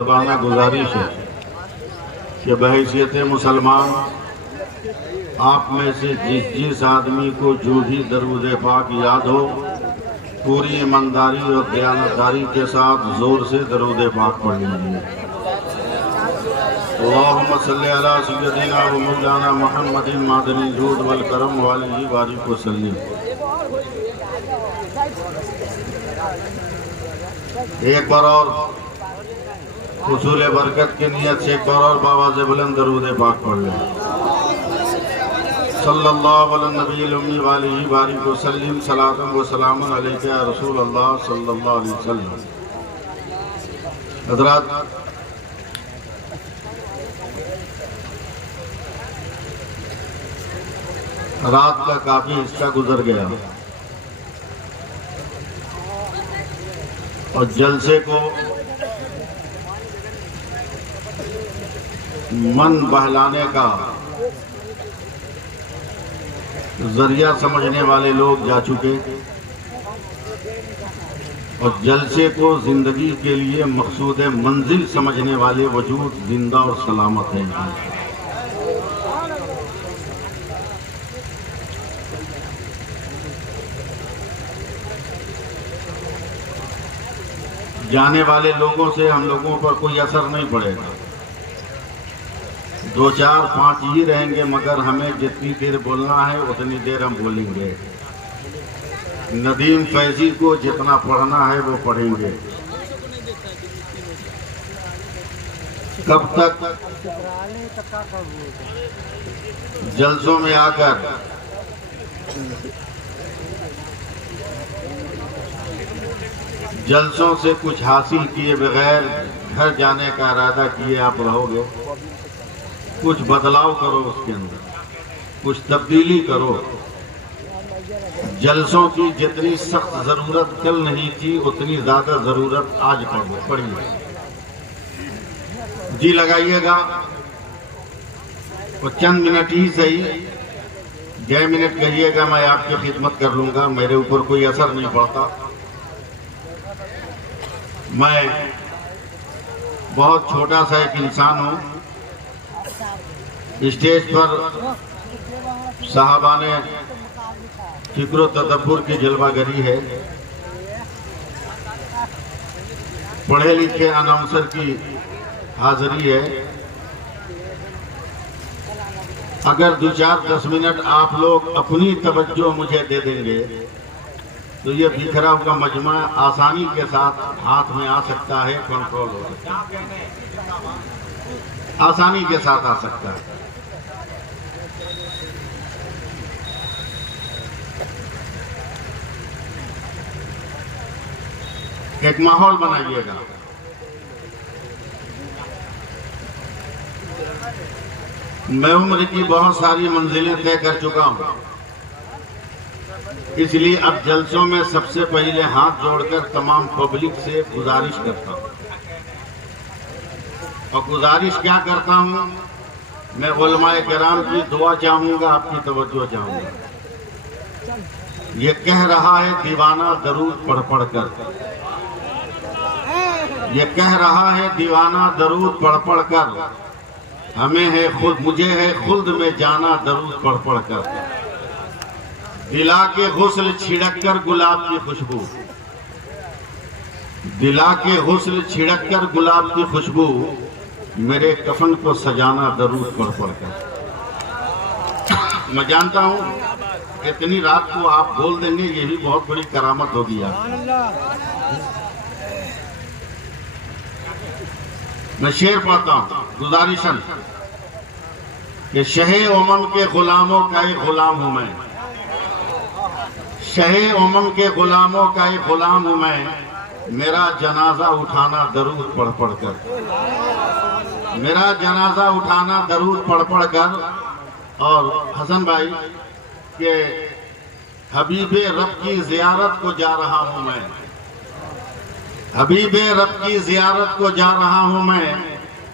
ज़बाना गुजारिश है कि बहैसियत मुसलमान आप में से जिस आदमी को जो भी दरूद पाक याद हो पूरी ईमानदारी और दयानतदारी के साथ जोर से दरूद पाक पढ़ लीजिए। अल्लाहुम्मा सल्ली अला सय्यदिना व मौलाना मुहम्मदिन मादनी जूद वल करम वालिही बारिक व सल्लिम। एक बार और हुसूल बरकत की नियत से एक बार और बावाज़ बुलंद दरूद पाक पढ़ लें। सल्लल्लाहु अला नबील उम्मी वालिही बारिक व सल्लिम सलातन व सलामुन अलैका या रसूल अल्लाह सल्लल्लाहु अलैहि वसल्लम। हज़रात, रात का काफी हिस्सा गुजर गया और जलसे को मन बहलाने का जरिया समझने वाले लोग जा चुके और जलसे को जिंदगी के लिए मकसूद मंजिल समझने वाले वजूद जिंदा और सलामत हैं। जाने वाले लोगों से हम लोगों पर कोई असर नहीं पड़ेगा, 2, 4, 5 ही रहेंगे, मगर हमें जितनी देर बोलना है उतनी देर हम बोलेंगे। नदीम फैजी को जितना पढ़ना है वो पढ़ेंगे। कब तक जलसों में आकर जलसों से कुछ हासिल किए बगैर घर जाने का इरादा किए आप रहोगे? कुछ बदलाव करो, उसके अंदर कुछ तब्दीली करो। जलसों की जितनी सख्त जरूरत कल नहीं थी उतनी ज्यादा जरूरत आज पड़ी है। जी लगाइएगा और चंद मिनट ही सही, 6 मिनट कहिएगा, मैं आपकी खिदमत कर लूंगा, मेरे ऊपर कोई असर नहीं पड़ता। मैं बहुत छोटा सा एक इंसान हूँ। स्टेज पर साहबाने फिक्र तदब्बुर की जलवागरी है, पढ़े लिखे अनाउंसर की हाजिरी है। अगर 2, 4, 10 मिनट आप लोग अपनी तवज्जो मुझे दे देंगे तो ये बिखरा हुआ मजमा आसानी के साथ हाथ में आ सकता है, कंट्रोल हो सकता है, आसानी के साथ आ सकता है। एक माहौल बनाइएगा। मैं उम्र की बहुत सारी मंजिलें तय कर चुका हूं, इसलिए अब जलसों में सबसे पहले हाथ जोड़कर तमाम पब्लिक से गुजारिश करता हूं। और गुजारिश क्या करता हूं, मैं उलमाए किराम की दुआ चाहूंगा, आपकी तवज्जो चाहूंगा। ये कह रहा है दीवाना दरूद पढ़ पढ़ कर, ये कह रहा है दीवाना दरूद पढ़ पढ़ कर, हमें है खुद, मुझे है खुद में जाना दरूद पढ़ पढ़ कर। दिला के हुस्न छिड़क कर गुलाब की खुशबू, दिला के हुस्न छिड़क कर गुलाब की खुशबू, मेरे कफन को सजाना दरूद पढ़ पढ़ कर। मैं जानता हूं इतनी रात को आप बोल देंगे, ये भी बहुत बड़ी करामत होगी आप। मैं शेर पाता हूं, गुजारिशन कि शहे ओमन के गुलामों का एक गुलाम हूं मैं, शहे ओमन के गुलामों का एक गुलाम हूं मैं, मेरा जनाजा उठाना दरूद पढ़ पढ़ कर, मेरा जनाजा उठाना दरूद पढ़ पढ़ कर। और हसन भाई के हबीबे रब की जियारत को जा रहा हूं मैं, हबीबे रब की जियारत को जा रहा हूं मैं,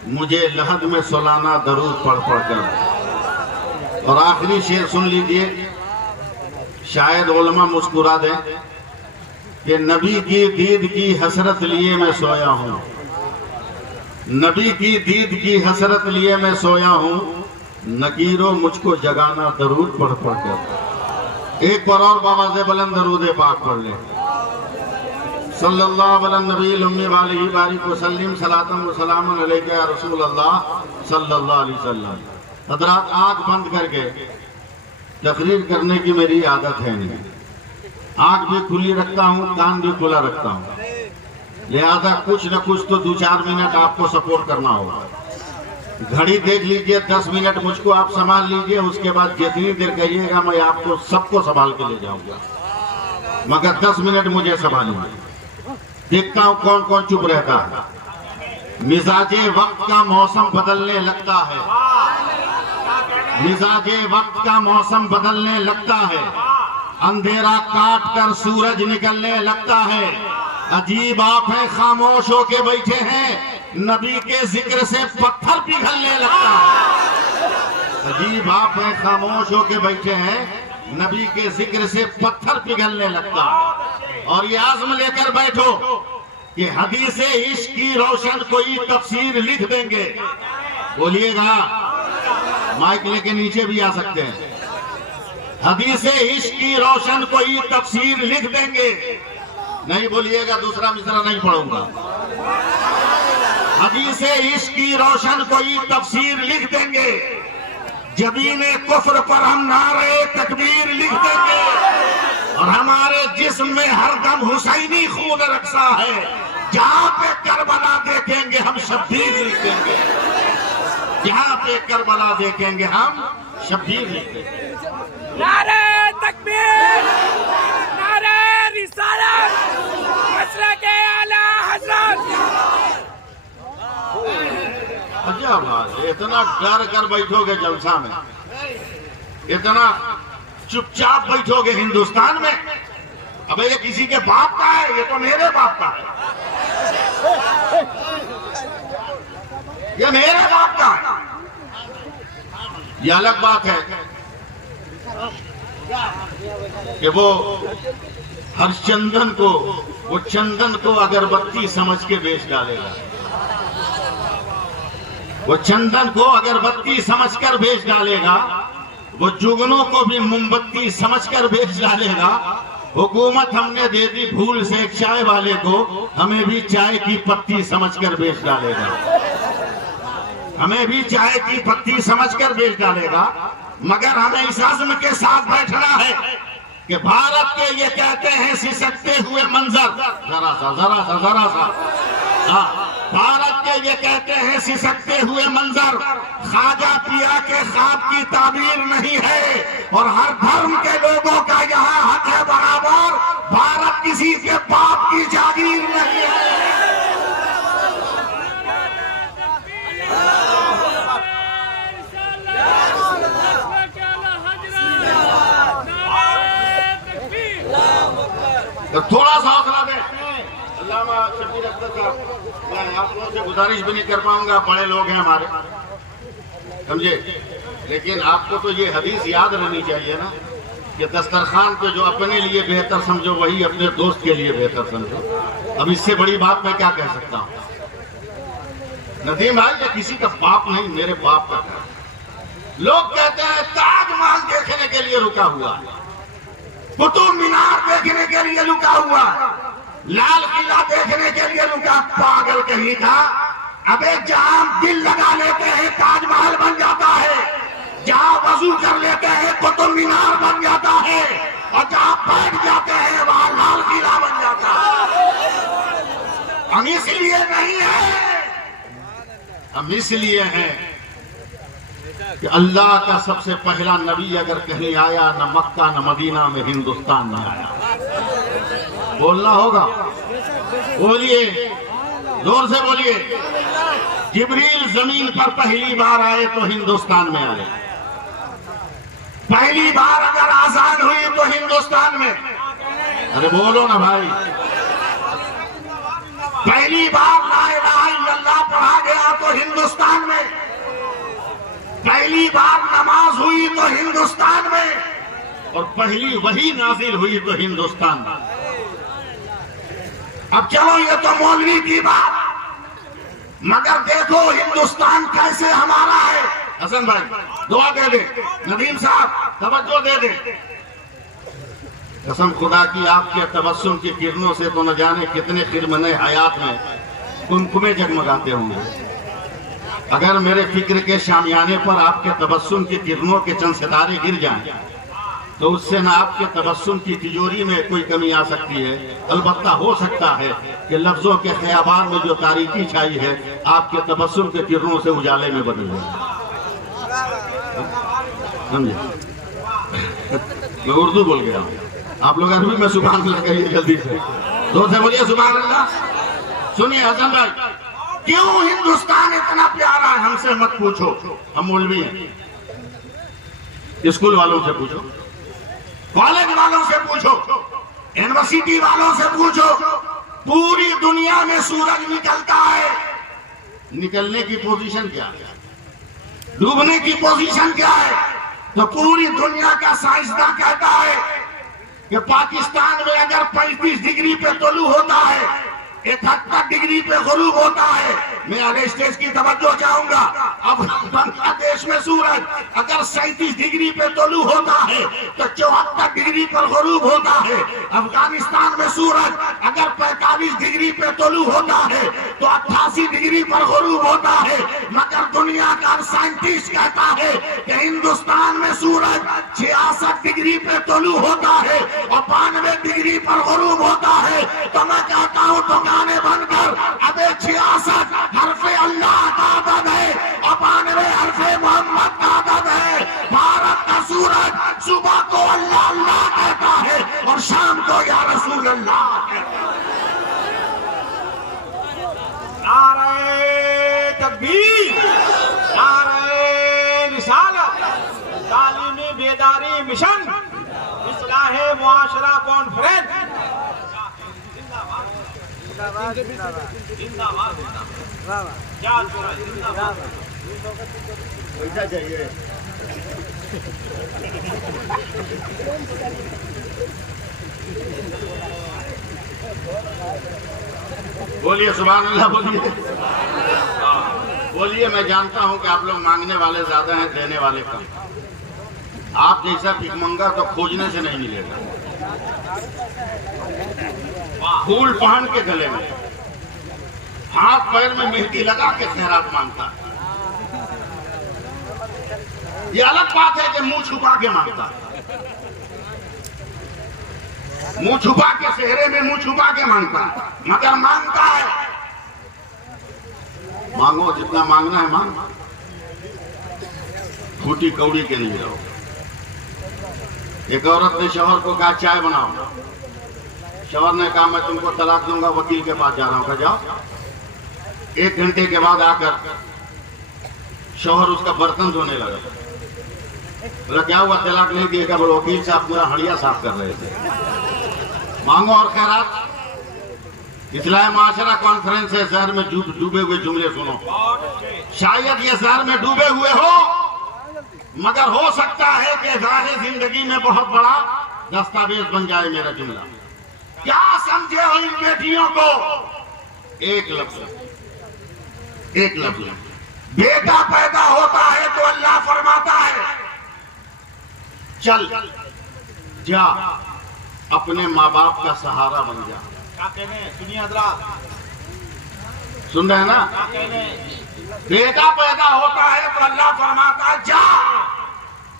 मुझे लहद में सुलाना दरूद पढ़ पढ़ कर। और आखिरी शेर सुन लीजिए, शायद उलमा मुस्कुरा दें कि नबी की दीद की हसरत लिए मैं सोया हूं, नबी की दीद की हसरत लिए मैं सोया हूँ, नकीरो मुझको जगाना दरूद पढ़ पढ़ कर। एक बार और बाबा से बुलंद दरूद पाक पढ़ ले। सल्लल्लाहु अलैहि नबील उम्मी वालिही बारिक वसल्लम सलातम व सलामुन अलैका या रसूल अल्लाह सल्लल्लाहु अलैहि वसल्लम। हज़रात आंख बंद करके तकरीर करने की मेरी आदत है नहीं, आंख भी खुली रखता हूँ, कान भी खुला रखता हूँ, लिहाजा कुछ न कुछ तो 2-4 मिनट आपको सपोर्ट करना होगा। घड़ी देख लीजिए, 10 मिनट मुझको आप संभाल लीजिए, उसके बाद जितनी देर कहिएगा मैं आपको सबको संभाल के ले जाऊंगा, मगर 10 मिनट मुझे संभालिए। देखता हूँ कौन कौन चुप रहता है। मिजाजे वक्त का मौसम बदलने लगता है, मिजाजे वक्त का मौसम बदलने लगता है, अंधेरा काट कर सूरज निकलने लगता है। अजीब आप हैं, खामोश होके बैठे हैं, नबी के जिक्र से पत्थर पिघलने लगता है। अजीब आप हैं, खामोश होके बैठे हैं, नबी के जिक्र से पत्थर पिघलने लगता है। और ये आज़म लेकर बैठो कि हदीसे इश्क की रोशन कोई तफसीर लिख देंगे। बोलिएगा, माइक लेके नीचे भी आ सकते हैं। हदीसे इश्क की रोशन कोई तफसीर लिख देंगे। नहीं बोलिएगा, दूसरा मिसरा नहीं पढ़ूंगा। हदीसे इश्क की रोशन कोई तफसीर लिख देंगे। जबीने कुफ्र पर हम नारे तकबीर लिख देंगे, और हमारे जिस्म में हरदम हुसैनी खून रक्सा है। जहां पे करबला देखेंगे हम शब्बीर लिख देंगे, जहां पे करबला देखेंगे हम शब्बीर लिख देंगे। नारे तकबीर, नारे रिसालत, मसलके आला हज़रत। अजब बात है, इतना डर कर बैठोगे जलसा में, इतना चुपचाप बैठोगे हिंदुस्तान में। अब ये किसी के बाप का है, ये तो मेरे बाप का है, ये मेरे बाप का है। ये अलग बात है कि वो हरचंदन को, वो चंदन को अगरबत्ती समझ के बेच डालेगा, वो चंदन को अगरबत्ती समझकर बेच डालेगा, वो जुगनों को भी मोमबत्ती समझकर बेच डालेगा। हुकूमत हमने दे दी भूल से एक चाय वाले को, हमें भी चाय की पत्ती समझकर बेच डालेगा, हमें भी चाय की पत्ती समझकर बेच डालेगा। मगर हमें इस आज़म के साथ बैठना है कि भारत के ये कहते हैं सिसकते हुए मंजर, जरा सा हाँ, भारत के ये कहते हैं सिसकते हुए मंजर ख्वाजा पिया के ख्वाब की ताबीर नहीं है, और हर धर्म के लोगों का यहाँ हक है बराबर। भारत किसी के बाप की जागीर नहीं है। तो थोड़ा सा हौसला दें। अल्लामा शबीर अख्तर साहब, मैं आप लोगों से गुजारिश भी नहीं कर पाऊंगा, बड़े लोग हैं हमारे, समझे, लेकिन आपको तो ये हदीस याद रहनी चाहिए ना कि दस्तरखान पे जो अपने लिए बेहतर समझो वही अपने दोस्त के लिए बेहतर समझो। अब इससे बड़ी बात मैं क्या कह सकता हूँ। नदीम भाई, ये किसी का बाप नहीं, मेरे बाप का है। लोग कहते हैं ताजमहल देखने के लिए रुका हुआ है, कुतुब मीनार देखने के लिए रुका हुआ, लाल किला देखने के लिए रुका। पागल कहीं का। अबे जहां दिल लगा लेते हैं ताजमहल बन जाता है, जहां वजू कर लेते हैं कुतुब मीनार बन जाता है, और जहां बैठ जाते हैं वहां लाल किला बन जाता है। हम इसलिए नहीं है, हम इसलिए हैं कि अल्लाह का सबसे पहला नबी अगर कहीं आया, न मक्का न मदीना में, हिंदुस्तान में आया। बोलना होगा, बोलिए, जोर से बोलिए। जिब्रील जमीन पर पहली बार आए तो हिंदुस्तान में आए। पहली बार अगर आजान हुई तो हिंदुस्तान में। अरे बोलो ना भाई। पहली बार ला इलाहा इल्लल्लाह पढ़ा गया तो हिंदुस्तान में। पहली बार नमाज हुई तो हिंदुस्तान में, और पहली वही नाजिल हुई तो हिंदुस्तान में। अब चलो, ये तो मौलवी की बात, मगर देखो हिंदुस्तान कैसे हमारा है। हसन भाई दुआ दे दे, नदीम साहब तवज्जो दे दे। कसम खुदा की आपके तबस्सुम की किरणों से तो न जाने कितने खिरमने हयात में कुमकुमे जगमगाते होंगे। अगर मेरे फिक्र के शामियाने पर आपके तबस्सुम की किरणों के चंद सितारे गिर जाएं तो उससे न आपके तबस्सुम की तिजोरी में कोई कमी आ सकती है, अलबत्ता हो सकता है कि लफ्जों के खयाबान में जो तारीकी छाई है आपके तबस्सुम के किरणों से उजाले में बदल जाए। समझे? मैं उर्दू बोल गया हूँ, आप लोग अरबी में सुभान अल्लाह कहिए जल्दी से, दो से बोलिए सुभान अल्लाह। सुनिए हसन भाई, क्यों हिंदुस्तान इतना प्यारा है हमसे मत पूछो, हम मौलवी हैं। स्कूल वालों से पूछो, कॉलेज वालों से पूछो, यूनिवर्सिटी वालों से पूछो, पूरी दुनिया में सूरज निकलता है। निकलने की पोजीशन क्या है, डूबने की पोजीशन क्या है? तो पूरी दुनिया का साइंसदान कहता है कि पाकिस्तान में अगर 35 डिग्री पे तुलू होता है, 71 डिग्री पे गुरूब होता है। मैं अगले स्टेज की तवज्जो चाहूंगा। अब बांग्लादेश में सूरज अगर 37 डिग्री पे तुलू होता है तो 74 डिग्री पर गुरूब होता है। अफगानिस्तान में सूरज अगर 45 डिग्री पे तुलू होता है तो 88 डिग्री पर गुरूब होता है। मगर दुनिया का साइंटिस्ट कहता है कि हिंदुस्तान में सूरज 66 डिग्री पे तुलू होता है और 92 डिग्री पर गुरूब होता है। तो मैं कहता हूँ तो गाने बनकर अबे 66 हरफे अल्लाह का आदत है और 92 हरफे मोहम्मद का आदत है। भारत का सूरज सुबह को अल्लाह अल्लाह कहता है और शाम को या रसूल अल्लाह कहता है। नारे तकबीर, नारे रिसालत, तालीमी बेदारी मिशन, इस्लाहे मुआशरा कॉन्फ्रेंस। पैसा चाहिए। बोलिए सुभान अल्लाह, बोलिए बोलिए। मैं जानता हूं कि आप लोग मांगने वाले ज्यादा हैं, देने वाले कम। आप जैसा भिखमंगा तो खोजने से नहीं मिलेगा। फूल पहन के गले में, हाथ पैर में मेहंदी लगा के खैरात मांगता है। ये अलग बात है कि मुंह छुपा के मांगता है। मुंह छुपा के, सेहरे में मुंह छुपा के मांगता है, मगर मांगता है। मांगो जितना मांगना है मांग, फूटी कौड़ी के नहीं रहो। एक औरत ने शौहर को कहा चाय बनाओ। शौहर ने कहा मैं तुमको तलाक दूंगा, वकील के पास जा रहा हूं। कहा जाओ। 1 घंटे के बाद आकर शौहर उसका बर्तन धोने लगा। बोला क्या हुआ, तलाक नहीं दिएगा? बोले वकील साहब पूरा हड़िया साफ कर रहे थे। मांगो और खैरात। इस्लाह माशरा कॉन्फ्रेंस है, शहर में डूबे हुए जुमले सुनो। शायद ये शहर में डूबे हुए हो, मगर हो सकता है कि ज़ाहिर जिंदगी में बहुत बड़ा दस्तावेज बन जाए मेरा जुमला। क्या समझे हो इन बेटियों को? एक लफ्ज बेटा पैदा होता है तो अल्लाह फरमाता है चल जा अपने माँ बाप का सहारा बन जा। क्या कहने हैं? सुनिए हजरात, सुन रहे हैं ना? क्या कहने हैं? बेटा पैदा होता है तो अल्लाह फरमाता है जा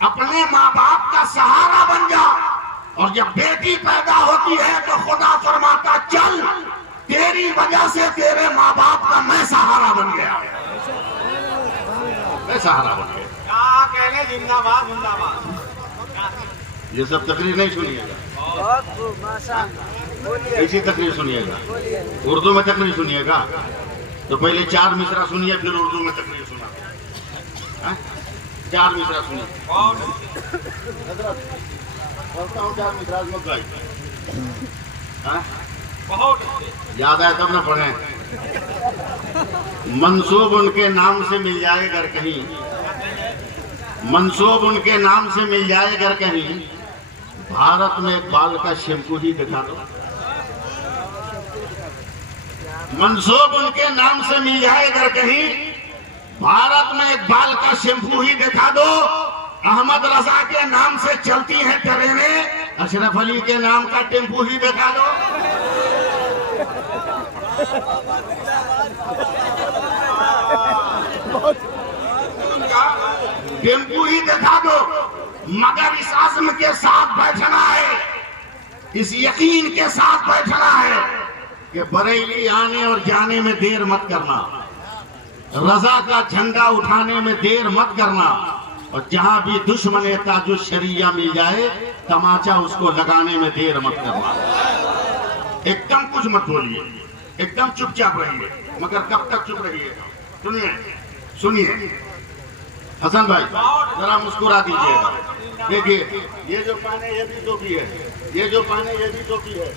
अपने माँ बाप का सहारा बन जा। और जब बेटी पैदा होती है तो खुदा फरमाता चल तेरी वजह से तेरे माँ बाप का मैं सहारा बन गया, मैं सहारा बन गया। क्या कहने? जिंदाबाद जिंदाबाद। ये सब तकरीर नहीं सुनिएगा, ऐसी तकरीर सुनिएगा। उर्दू में तकरीर सुनिएगा तो पहले 4 मिसरा सुनिए, फिर उर्दू में तकरीर सुना। 4 मिसरा सुनिए। बोलता हूँ 4 मिसरा मत गाइए, बहुत याद आए तब ना पढ़े। मंसूब उनके नाम से मिल जाए अगर कहीं, मंसूब उनके नाम से मिल जाए अगर कहीं, भारत में एक बाल का शैम्पू ही दिखा दो। मंसूब उनके नाम से मिल जाए अगर कहीं भारत में एक बाल का शैम्पू ही दिखा दो, अहमद रजा के नाम से चलती हैं ट्रेनें, अशरफ अली के नाम का टेम्पू ही दिखा दो। टेम्पू ही दिखा दो, मगर इस आज़म के साथ बैठना है, इस यकीन के साथ बैठना है कि बरेली आने और जाने में देर मत करना, रजा का झंडा उठाने में देर मत करना, और जहां भी दुश्मन ताजुश शरिया मिल जाए तमाचा उसको लगाने में देर मत करना। एकदम कुछ मत बोलिए, एकदम चुपचाप रहिए, मगर कब तक चुप रहिए? सुनिए सुनिए हसन भाई जरा मुस्कुरा दीजिएगा। देखिए ये जो पहने ये भी टोपी है, ये जो पहने ये भी टोपी है,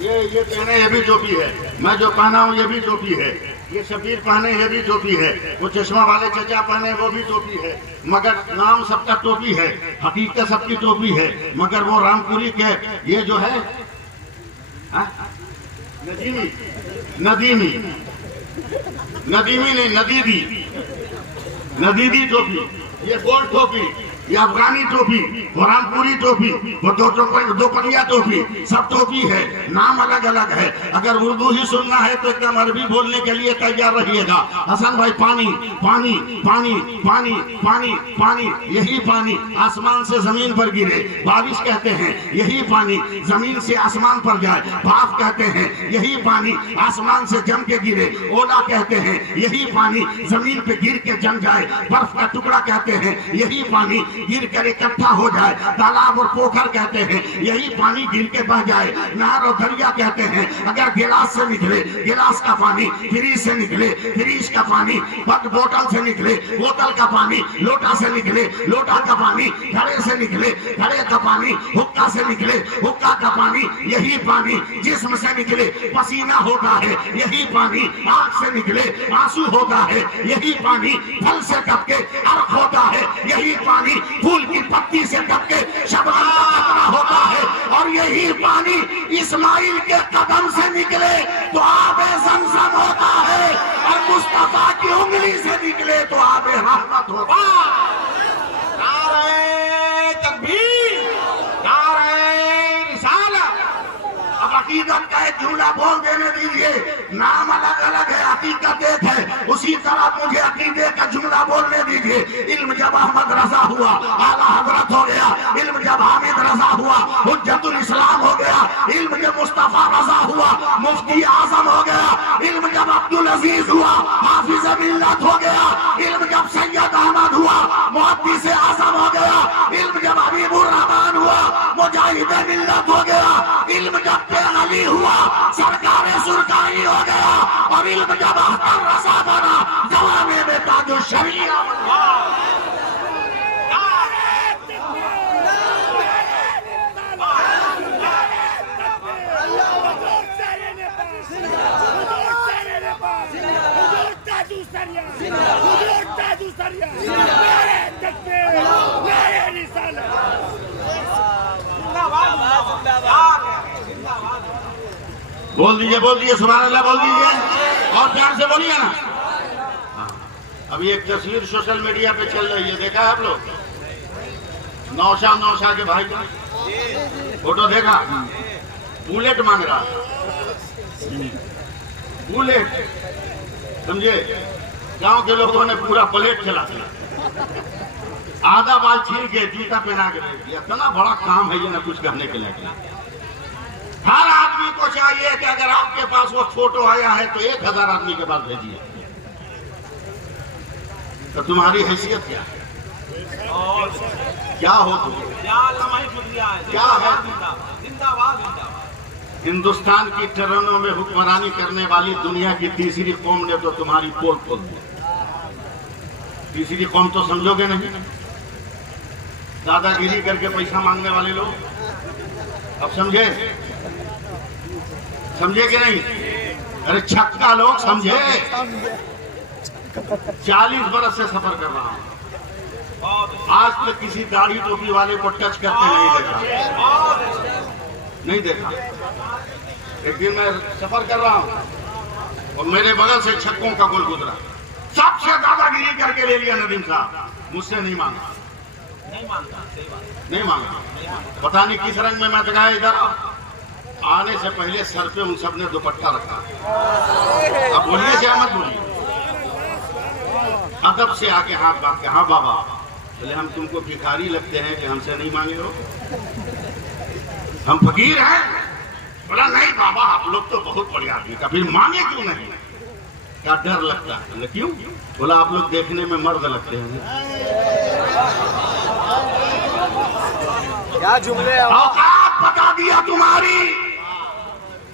ये पहने ये भी टोपी है, मैं जो पहना हूँ ये भी टोपी है, ये शबीर पहने ये भी टोपी है, वो चश्मा वाले चचा पहने वो भी टोपी है, मगर नाम सबका टोपी है, हकीकत सबकी टोपी है, मगर वो रामपुरी के ये जो है नदीमी नदीमी नदीमी नहीं नदीदी टोपी, ये गोल टोपी, ये अफगानी टोपी, वो रामपुरी टोपी, वो दोपहिया टोपी, सब टोपी है, नाम अलग अलग है। अगर उर्दू ही सुनना है तो एकदम अरबी बोलने के लिए तैयार रहिएगा। हसन भाई पानी पानी पानी पानी पानी पानी, यही पानी आसमान से जमीन पर गिरे बारिश कहते हैं, यही पानी जमीन से आसमान पर जाए भाप कहते हैं, यही पानी आसमान से जम के गिरे ओला कहते हैं, यही पानी जमीन पे गिर के जम जाए बर्फ का टुकड़ा कहते हैं, यही पानी गिर कर इकट्ठा हो जाए तालाब और पोखर कहते हैं, यही पानी गिर के बह जाए नहर और दरिया कहते हैं। अगर गिलास से निकले गिलास का पानी, फ्रीज से निकले फ्रीज का पानी, बोतल से निकले बोतल का पानी, लोटा से निकले लोटा का पानी, घड़े से निकले घड़े का पानी, हुक्का से निकले हुक्का का पानी, यही पानी जिस्म से निकले पसीना होता है, यही पानी आंख से निकले आंसू होता है, यही पानी फल से टपके अर्क होता है, यही पानी फूल की पत्ती से टपके शबनम का कतरा होता है, और यही पानी इस्माइल के कदम से निकले तो आबे ज़मज़म होता है, और मुस्तफा की उंगली से निकले तो आबे रहमत होता है। नारे तकबीर, नारे रिसालत। अब अकीदत का एक जुमला बोल देने दीजिए, नाम अलग अलग है हकीकत एक है, उसी तरह मुझे अकीदे का जुमला बोलने दीजिए। इल्म जब अहमद रजा हुआ आला हजरत हो गया, इल्म जब हामिद रजा हुआ हुज्जतुल इस्लाम हो गया, इल्म जब मुस्तफा रजा हुआ मुफ्ती आजम हो गया, इल्म जब अब्दुल अजीज हुआ हाफिज मिल्लत हो गया, इल्म जब सैयद अहमद हुआ मुहद्दिस आजम हो गया, इल्म जब हबीबुर रहमान हुआ मुजाहिद मिल्लत हो गया, इल्म जब अली हुआ सरकार सुरकारी हो गया, और इल्म जब अख्तर रजा बना जवाने में ताजुल शरिया बना। बोल दीजिए सुभान अल्लाह बोल दीजिए, और प्यार से बोलिए ना। अभी एक तस्वीर सोशल मीडिया पे चल रही है, देखा है आप लोग? नौशाद के भाई का फोटो देखा, बुलेट मांग रहा, बुलेट, समझे? गांव के लोगों ने पूरा प्लेट चला दिया, आधा बाल छीन के जूता पहना के दे दिया। इतना बड़ा काम है ये ना कुछ करने के लिए। हर आदमी को चाहिए कि अगर आपके पास वो फोटो आया है तो 1000 आदमी के पास भेजिए। तो तुम्हारी हैसियत क्या है? क्या हो तुम? क्या है? हिंदुस्तान की ट्रेनों में हुक्मरानी करने वाली दुनिया की तीसरी कौम ने तो तुम्हारी पोल खोल दी। तीसरी कौम तो समझोगे नहीं, दादागिरी करके पैसा मांगने वाले लोग। अब समझे कि नहीं? अरे छक्का लोग समझे। 40 बरस से सफर कर रहा हूं, आज तक किसी दाढ़ी टोपी वाले को टच करते नहीं देखा। एक दिन मैं सफर कर रहा हूं, और मेरे बगल से छक्कों का गोल गुजरा, सबसे दादागिरी करके ले लिया नदीम साहब, मुझसे नहीं मांगा, नहीं मांगा। पता नहीं किस रंग में मैं जगाया इधर। आने से पहले सर पे उन सब ने दुपट्टा रखा। अब बोलिए क्या मत बोलिए, अदब से आके हाथ बांध के, हाँ बाबा, बोले हम तुमको भिखारी लगते हैं कि हमसे नहीं मांगे हो, हम फकीर हैं? बोला नहीं बाबा, आप लोग तो बहुत बड़े आदमी का, फिर मांगे क्यों नहीं? क्या डर लगता है? क्यों? बोला आप लोग देखने में मर्द लगते हैं। क्या जुमले औकात बता दिया तुम्हारी।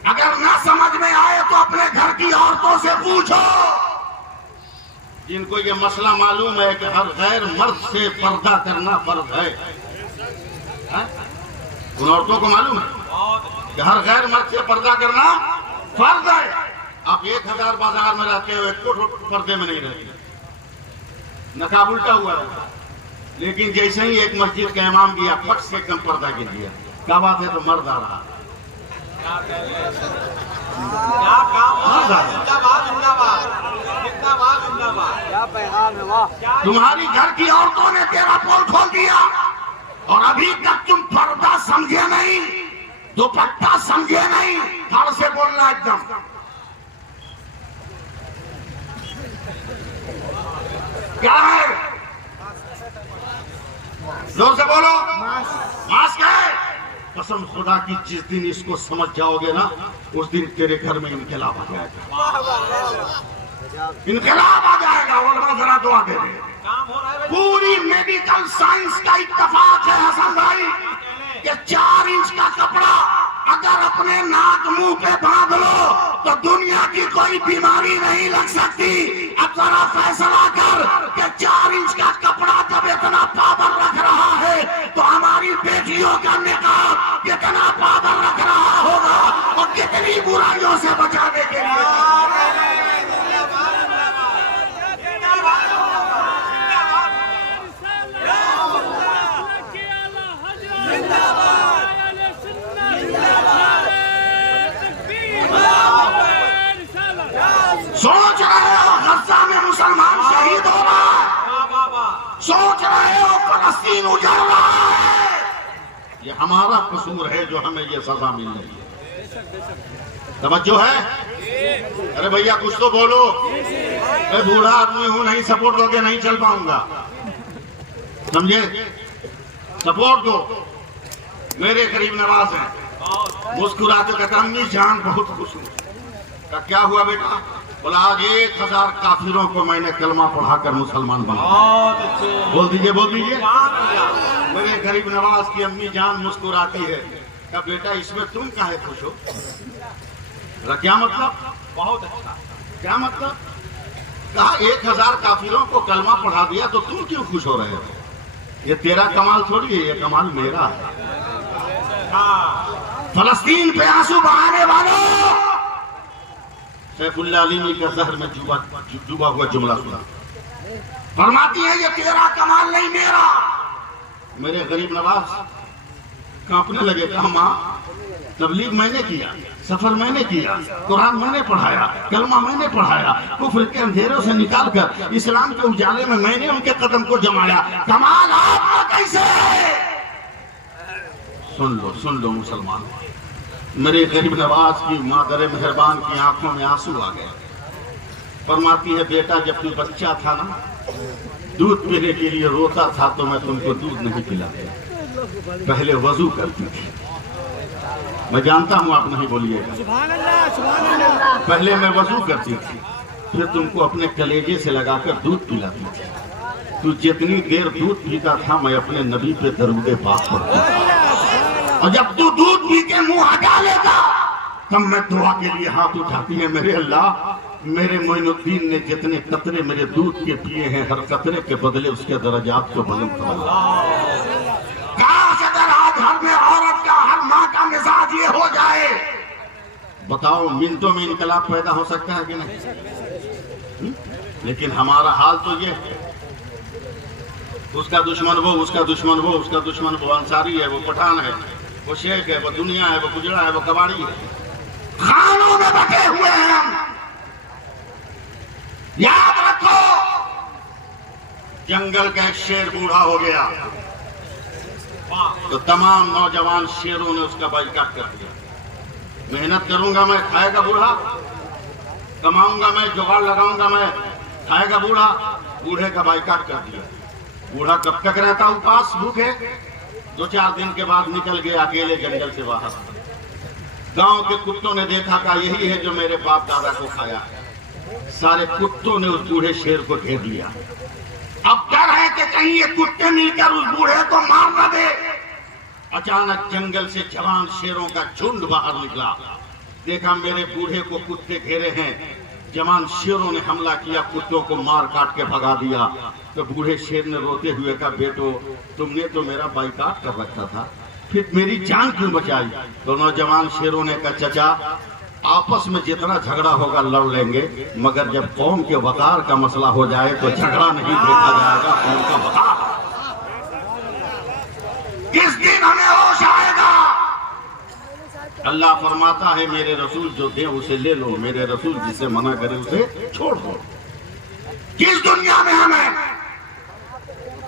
अगर ना समझ में आए तो अपने घर की औरतों से पूछो, जिनको ये मसला मालूम है कि हर गैर मर्द से पर्दा करना फर्ज है। उन औरतों को मालूम है कि हर गैर मर्द से पर्दा करना फर्ज है। आप 1000 बाजार में रहते हो, एक पर्दे में नहीं रहते, नकाब उल्टा हुआ है। लेकिन जैसे ही एक मस्जिद का इमाम गया, फट से कम पर्दा गिर गया। क्या बात है? तो मर्द आ रहा। क्या पैगाम है? वाह, तुम्हारी घर की औरतों ने तेरा पोल खोल दिया और अभी तक तुम पर्दा समझे नहीं, दुपट्टा समझे नहीं। धड़ से बोलना एकदम। क्या है? जोर से बोलो। मास्क है। कसम खुदा की, जिस दिन इसको समझ जाओगे ना, उस दिन तेरे घर में इनकलाब आ जाएगा, इनकलाब आ जाएगा। उलमा जरा दुआ दे दे। पूरी मेडिकल साइंस का इत्तेफाक है हसन भाई कि 4 इंच का कपड़ा अगर अपने नाक मुंह पे बांध लो तो दुनिया की कोई बीमारी नहीं लग सकती। अब जरा फैसला कर कि 4 इंच का कपड़ा जब इतना पावर रख रहा है तो हमारी बेटियों का निकाब कितना पावर रख रहा होगा और कितनी बुराइयों से बचाने के लिए। सोच रहे हो गजा में मुसलमान शहीद हो रहा है, सोच रहे हो फलस्तीन उजड़ रहा है, ये हमारा कसूर है जो हमें ये सजा मिल रही है। तवज्जो है? अरे भैया कुछ तो बोलो। मैं बूढ़ा आदमी हूं, नहीं सपोर्ट दोगे नहीं चल पाऊंगा, समझे? सपोर्ट दो। मेरे करीब नवाज हैं, मुस्कुराते कहता अम्मी जान बहुत खुश हूं। क्या हुआ बेटा? बोला आज 1000 काफिरों को मैंने कलमा पढ़ाकर मुसलमान बना। बोल दीजिए, बोल दीजिए। मेरे गरीब नवाज की अम्मी जान मुस्कुराती है। क्या बेटा इसमें तुम काहे खुश हो? क्या मतलब? बहुत अच्छा। क्या मतलब? कहा 1000 काफिरों को कलमा पढ़ा दिया तो तुम क्यों खुश हो रहे हो? ये तेरा कमाल थोड़ी है, ये कमाल मेरा है। फलस्तीन पे आंसू बहाने वालों, सैफुल्लाह अलीमी का जहर में डूबा हुआ जुमला सुना। फरमाती है ये तेरा कमाल नहीं मेरा। मेरे गरीब नवाज कांपने लगे। कहा माँ, तबलीग मैंने किया, सफर मैंने किया, कुरान मैंने पढ़ाया, कलमा मैंने पढ़ाया, कुफ्र के अंधेरों से निकालकर इस्लाम के उजाले में मैंने उनके कदम को जमाया। कमाल आपका कैसे? सुन लो मुसलमान। मेरे गरीब नवाज की मादर मेहरबान की आंखों में आंसू आ गए। फरमाती है बेटा जब तू बच्चा था ना, दूध पीने के लिए रोता था तो मैं तुमको दूध नहीं पिलाती, पहले वजू करती थी। मैं जानता हूं आप नहीं बोलिएगा। पहले मैं वजू करती थी, फिर तुमको अपने कलेजे से लगाकर दूध पिलाती थी। तू जितनी देर दूध पीता था मैं अपने नबी पे दरूदे पाक पढ़ता था, और जब तू दूध पी के मुंह हटा लेगा तब मैं दुआ के लिए हाथ उठाती है। मेरे अल्लाह, मेरे मोइनुद्दीन ने जितने कतरे मेरे दूध के पिए हैं, हर कतरे के बदले उसके दर्जात को बुलंद करो। काश अगर आज हर में औरत का, हर माँ का मिजाज ये हो जाए, बताओ मिनटों में इनकलाब पैदा हो सकता है कि नहीं? लेकिन हमारा हाल तो ये है, उसका दुश्मन वो, उसका दुश्मन वो, उसका दुश्मन वो, अंसारी है, वो पठान है, वो शेख है, वो दुनिया है, वो गुजरा है, वो कबाड़ी है। खानों में बटे हुए हैं हम। याद रखो, जंगल का एक शेर बूढ़ा हो गया तो तमाम नौजवान शेरों ने उसका बाइकाट कर दिया। मेहनत करूंगा मैं, खाएगा बूढ़ा, कमाऊंगा मैं, जुगाड़ लगाऊंगा मैं, खाएगा बूढ़ा। बूढ़े का बाइकाट कर दिया। बूढ़ा कब तक रहता उपास भूखे? 2-4 दिन के बाद निकल गया अकेले जंगल से बाहर। गांव के कुत्तों ने देखा कि यही है जो मेरे बाप दादा को खाया है। सारे कुत्तों ने उस बूढ़े शेर को घेर लिया। अब डर है कि कहीं ये कुत्ते मिलकर उस बूढ़े को मार न दे। अचानक जंगल से जवान शेरों का झुंड बाहर निकला। देखा मेरे बूढ़े को कुत्ते घेरे हैं। जवान शेरों ने हमला किया, कुत्तों को मार काट के भगा दिया। तो बूढ़े शेर ने रोते हुए कहा, बेटो तुमने तो मेरा बाइकाट कर रखा था, फिर मेरी जान क्यों बचाई? तो नौजवान शेरों ने कहा, चाचा आपस में जितना झगड़ा होगा लड़ लेंगे, मगर जब कौम के वकार का मसला हो जाए तो झगड़ा नहीं देखा जाएगा, कौम का वकार। किस दिन हमें होश आएगा? अल्लाह फरमाता है मेरे रसूल जो दे उसे ले लो, मेरे रसूल जिसे मना करे उसे छोड़ दो। किस दुनिया में हमें,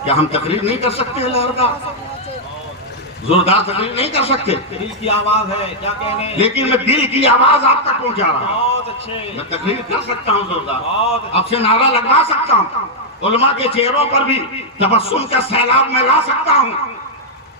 क्या हम तकरीर नहीं कर सकते? लहर का जोरदार तकरीर नहीं कर सकते? दिल की आवाज है, क्या कहने, लेकिन मैं दिल की आवाज आप तक पहुंचा रहा हूं। बहुत अच्छे, मैं तकरीर कर सकता हूं जोरदार, बहुत अब से नारा लगवा सकता हूं, उलमा के चेहरों पर भी तबस्सुम का सैलाब में ला सकता हूं।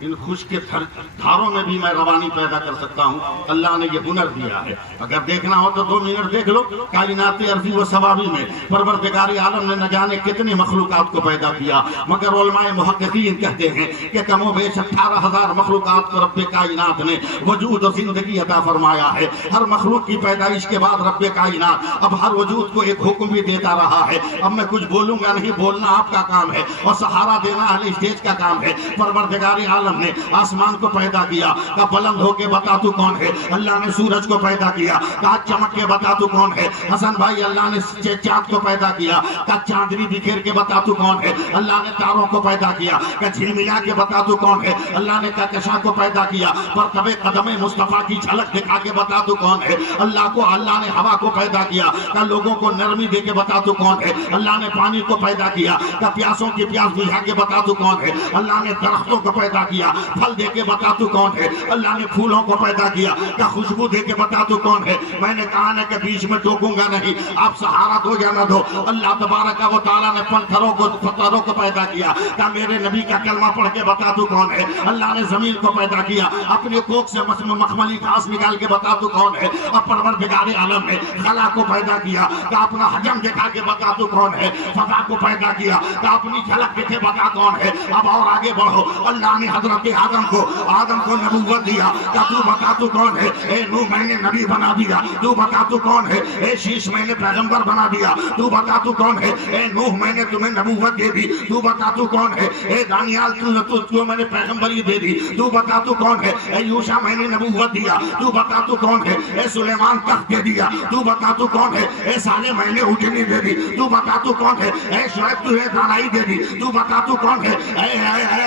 इन खुश के धारों में भी मैं रवानी पैदा कर सकता हूँ। अल्लाह ने ये हुनर दिया है। अगर देखना हो तो 2 मिनट देख लो। कायनात अर्ज़ी व सवाबी में परवरदिगार आलम ने न जाने कितनी मखलूकात को पैदा किया, मगर उलमाए मुहक्किकीन कहते हैं कि कमो बेश 18,000 मखलूकात को रब्बे कायनात ने वजूद और जिंदगी अता फरमाया है। हर मखलूक की पैदाइश के बाद रब्बे कायनात अब हर वजूद को एक हुक्म भी देता रहा है। अब मैं कुछ बोलूंगा नहीं, बोलना आपका काम है और सहारा देना अहले स्टेज का काम है। परवरदिगार आलम ने आसमान को पैदा किया, का बुलंद होके बता तू कौन है। अल्लाह ने सूरज को पैदा किया, का चमक के बता तू कौन है। हसन भाई अल्लाह ने चांद को पैदा किया, का चांदनी बिखेर के बता तू कौन है। अल्लाह ने तारों को पैदा किया, का झिलमिला के बता तू कौन है। अल्लाह ने कहकशां को पैदा किया, पर तबे कदमे मुस्तफा की झलक दिखा के बता तू कौन है। अल्लाह ने हवा को पैदा किया, का लोगों को नरमी दे के बता तू कौन है। अल्लाह ने पानी को पैदा किया, का प्यासों की प्यास बुझा के बता तू कौन है। अल्लाह ने दरख्तों को पैदा किया, फल दे के बता तू कौन है। अल्लाह ने फूलों को पैदा किया, का खुशबू दे के बता तू कौन है। मैंने कहा ना कि बीच में टोकूंगा नहीं, आप सहारा दो या ना दो। अल्लाह तबारक व तआला ने पत्थरों को पैदा किया, का मेरे नबी का कलमा पढ़ के बता तू कौन है। अल्लाह ने जमीन को पैदा किया, अपने कोख से मखमली घास निकाल के बता तू कौन है। अब परवरदिगार आलम ने खला को पैदा किया, का अपना हजम दिखा के बता तू कौन है। फजा को पैदा किया, का अपनी झलक दिखे बता कौन है। अब और आगे बढ़ो, अल्लाह ने हजरत आदम को नबूवत दिया, का तू बता तू कौन है। ए नूह मैंने नबी बना दिया, तू बता तू कौन है। ए शीश मैंने पैगंबर बना दिया, तू बता तू कौन है। ए नूह मैंने तुम्हें नबूवत दे दी, तू बता तू कौन है। ए दानियाल तू मैंने पैगंबरी दे दी, तू बता तू कौन है। ए यूशा मैंने नबूवत दिया, तू बता तू कौन है। ए सुलेमान तख्त दे दिया, तू बता तू कौन है। ए साले मैंने उठनी दे दी, तू बता तू कौन है। ए शुएब तुझे दानाई दे दी, तू बता तू कौन है।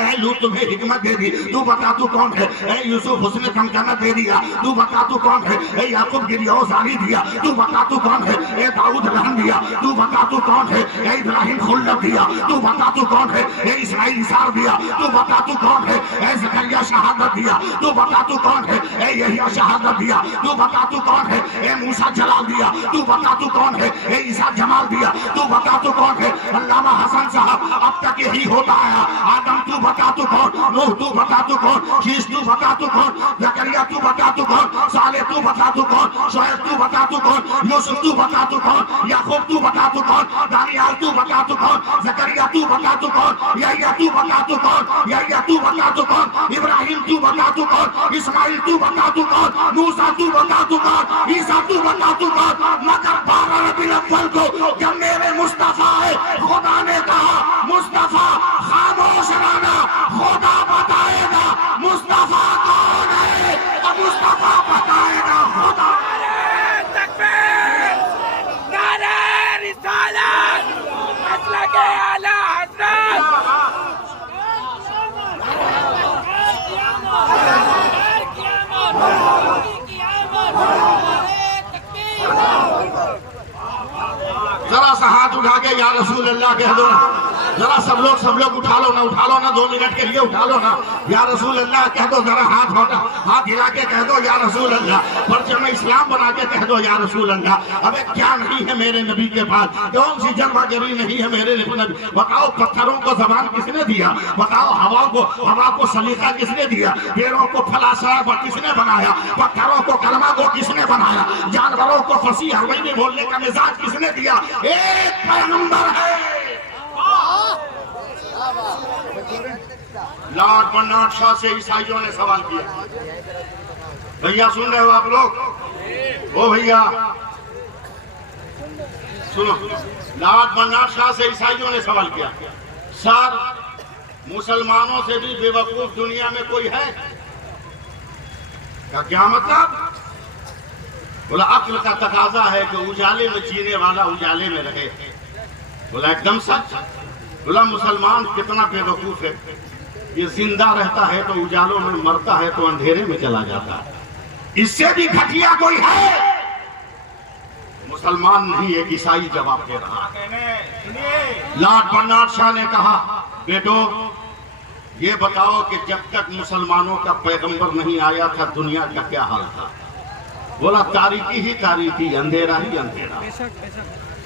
ए लूत तुम्हें हिकमत दे दी, तू बता तू कौन है। ए यूसुफ हुस्न कंकना दे दिया, तू बता तू कौन है। ए याकूब गिरियोसारी दिया, तू बता तू कौन है। ए दाऊद रहम दिया, तू बता तू कौन है। ए इब्राहिम खुल्लत दिया, तू बता तू कौन है। ए इस्माइल इसार दिया, तू बता तू कौन है। ए ज़करिया शहादत दिया, तू बता तू कौन है। ए यहिया शहादत दिया, तू बता तू कौन है। ए मूसा जलाल दिया, तू बता तू कौन है। ए ईसा जमाल दिया, तू बता तू कौन है। अल्लामा हसन साहब अब तक यही होता आया। आदम तू बता तू कौन, नूह तू बता तू कौन, शीश तू बता तू कौन, ज़करिया तू बता तू कौन, साले तू बता तू कौन, शुएब तू बता तू कौन, यूसुफ तू बता तू कौन, याकूब तू बता तू कौन, दानियाल तू बता तू कौन, ज़करिया तू बता तू कौन, यहिया तू बता तू कौन, यहिया तू बता तू कौन, इब्राहिम तू बता तू कौन, इस्माइल तू बता तू कौन, मूसा तू बता तू कौन, ईसा तू बता तू कौन। मगर 12 रबीउल अव्वल को जब मेरे मुस्तफा है, खुदा ने कहा मुस्तफा खामोश रहना, खुदा बताएगा मुस्तफा कौन है। अब मुस्तफा बताएगा खुदा। तकबीर, नारे रिसालत, मसलक आला हज़रत। जरा सा हाथ या रसूल अल्लाह कह दो ना, जरा सब लोग उठा लो ना 2 मिनट के लिए उठा लो ना, या रसूल अल्लाह कह दो, जरा हाथ हिला के कह दो या रसूल अल्लाह, परचम इस्लाम बना के कह दो या रसूल अल्लाह। अबे क्या नहीं है मेरे नबी के पास, कौन सी जलवागरी नहीं है मेरे नबी। बताओ पत्थरों को जबान किसने दिया, बताओ हवा को सलीका किसने दिया, पेड़ों को फलासा किसने बनाया, पत्थरों को कलमा को किसने बनाया, जानवरों को फसी हरवैनी बोलने का मिजाज किसने दिया, एक पैगंबर है। लॉर्ड बर्नार्ड शॉ से ईसाइयों ने सवाल किया, भैया सुन रहे हो आप लोग, ओ भैया सुनो, लॉर्ड बर्नार्ड शॉ से ईसाइयों ने सवाल किया, सर मुसलमानों से भी बेवकूफ दुनिया में कोई है क्या मतलब? बोला अक्ल का तकाजा है कि उजाले में जीने वाला उजाले में रहे। बोला एकदम सच। बोला मुसलमान कितना बेवकूफ है, ये जिंदा रहता है तो उजालों में, मरता है तो अंधेरे में चला जाता है, इससे भी घटिया कोई है? मुसलमान नहीं, एक ईसाई जवाब दे रहा। लॉर्ड बर्नार्ड शॉ ने कहा, बेटो ये बताओ कि जब तक मुसलमानों का पैगंबर नहीं आया था दुनिया का क्या हाल था? बोला तारीकी ही तारीकी, अंधेरा ही अंधेरा।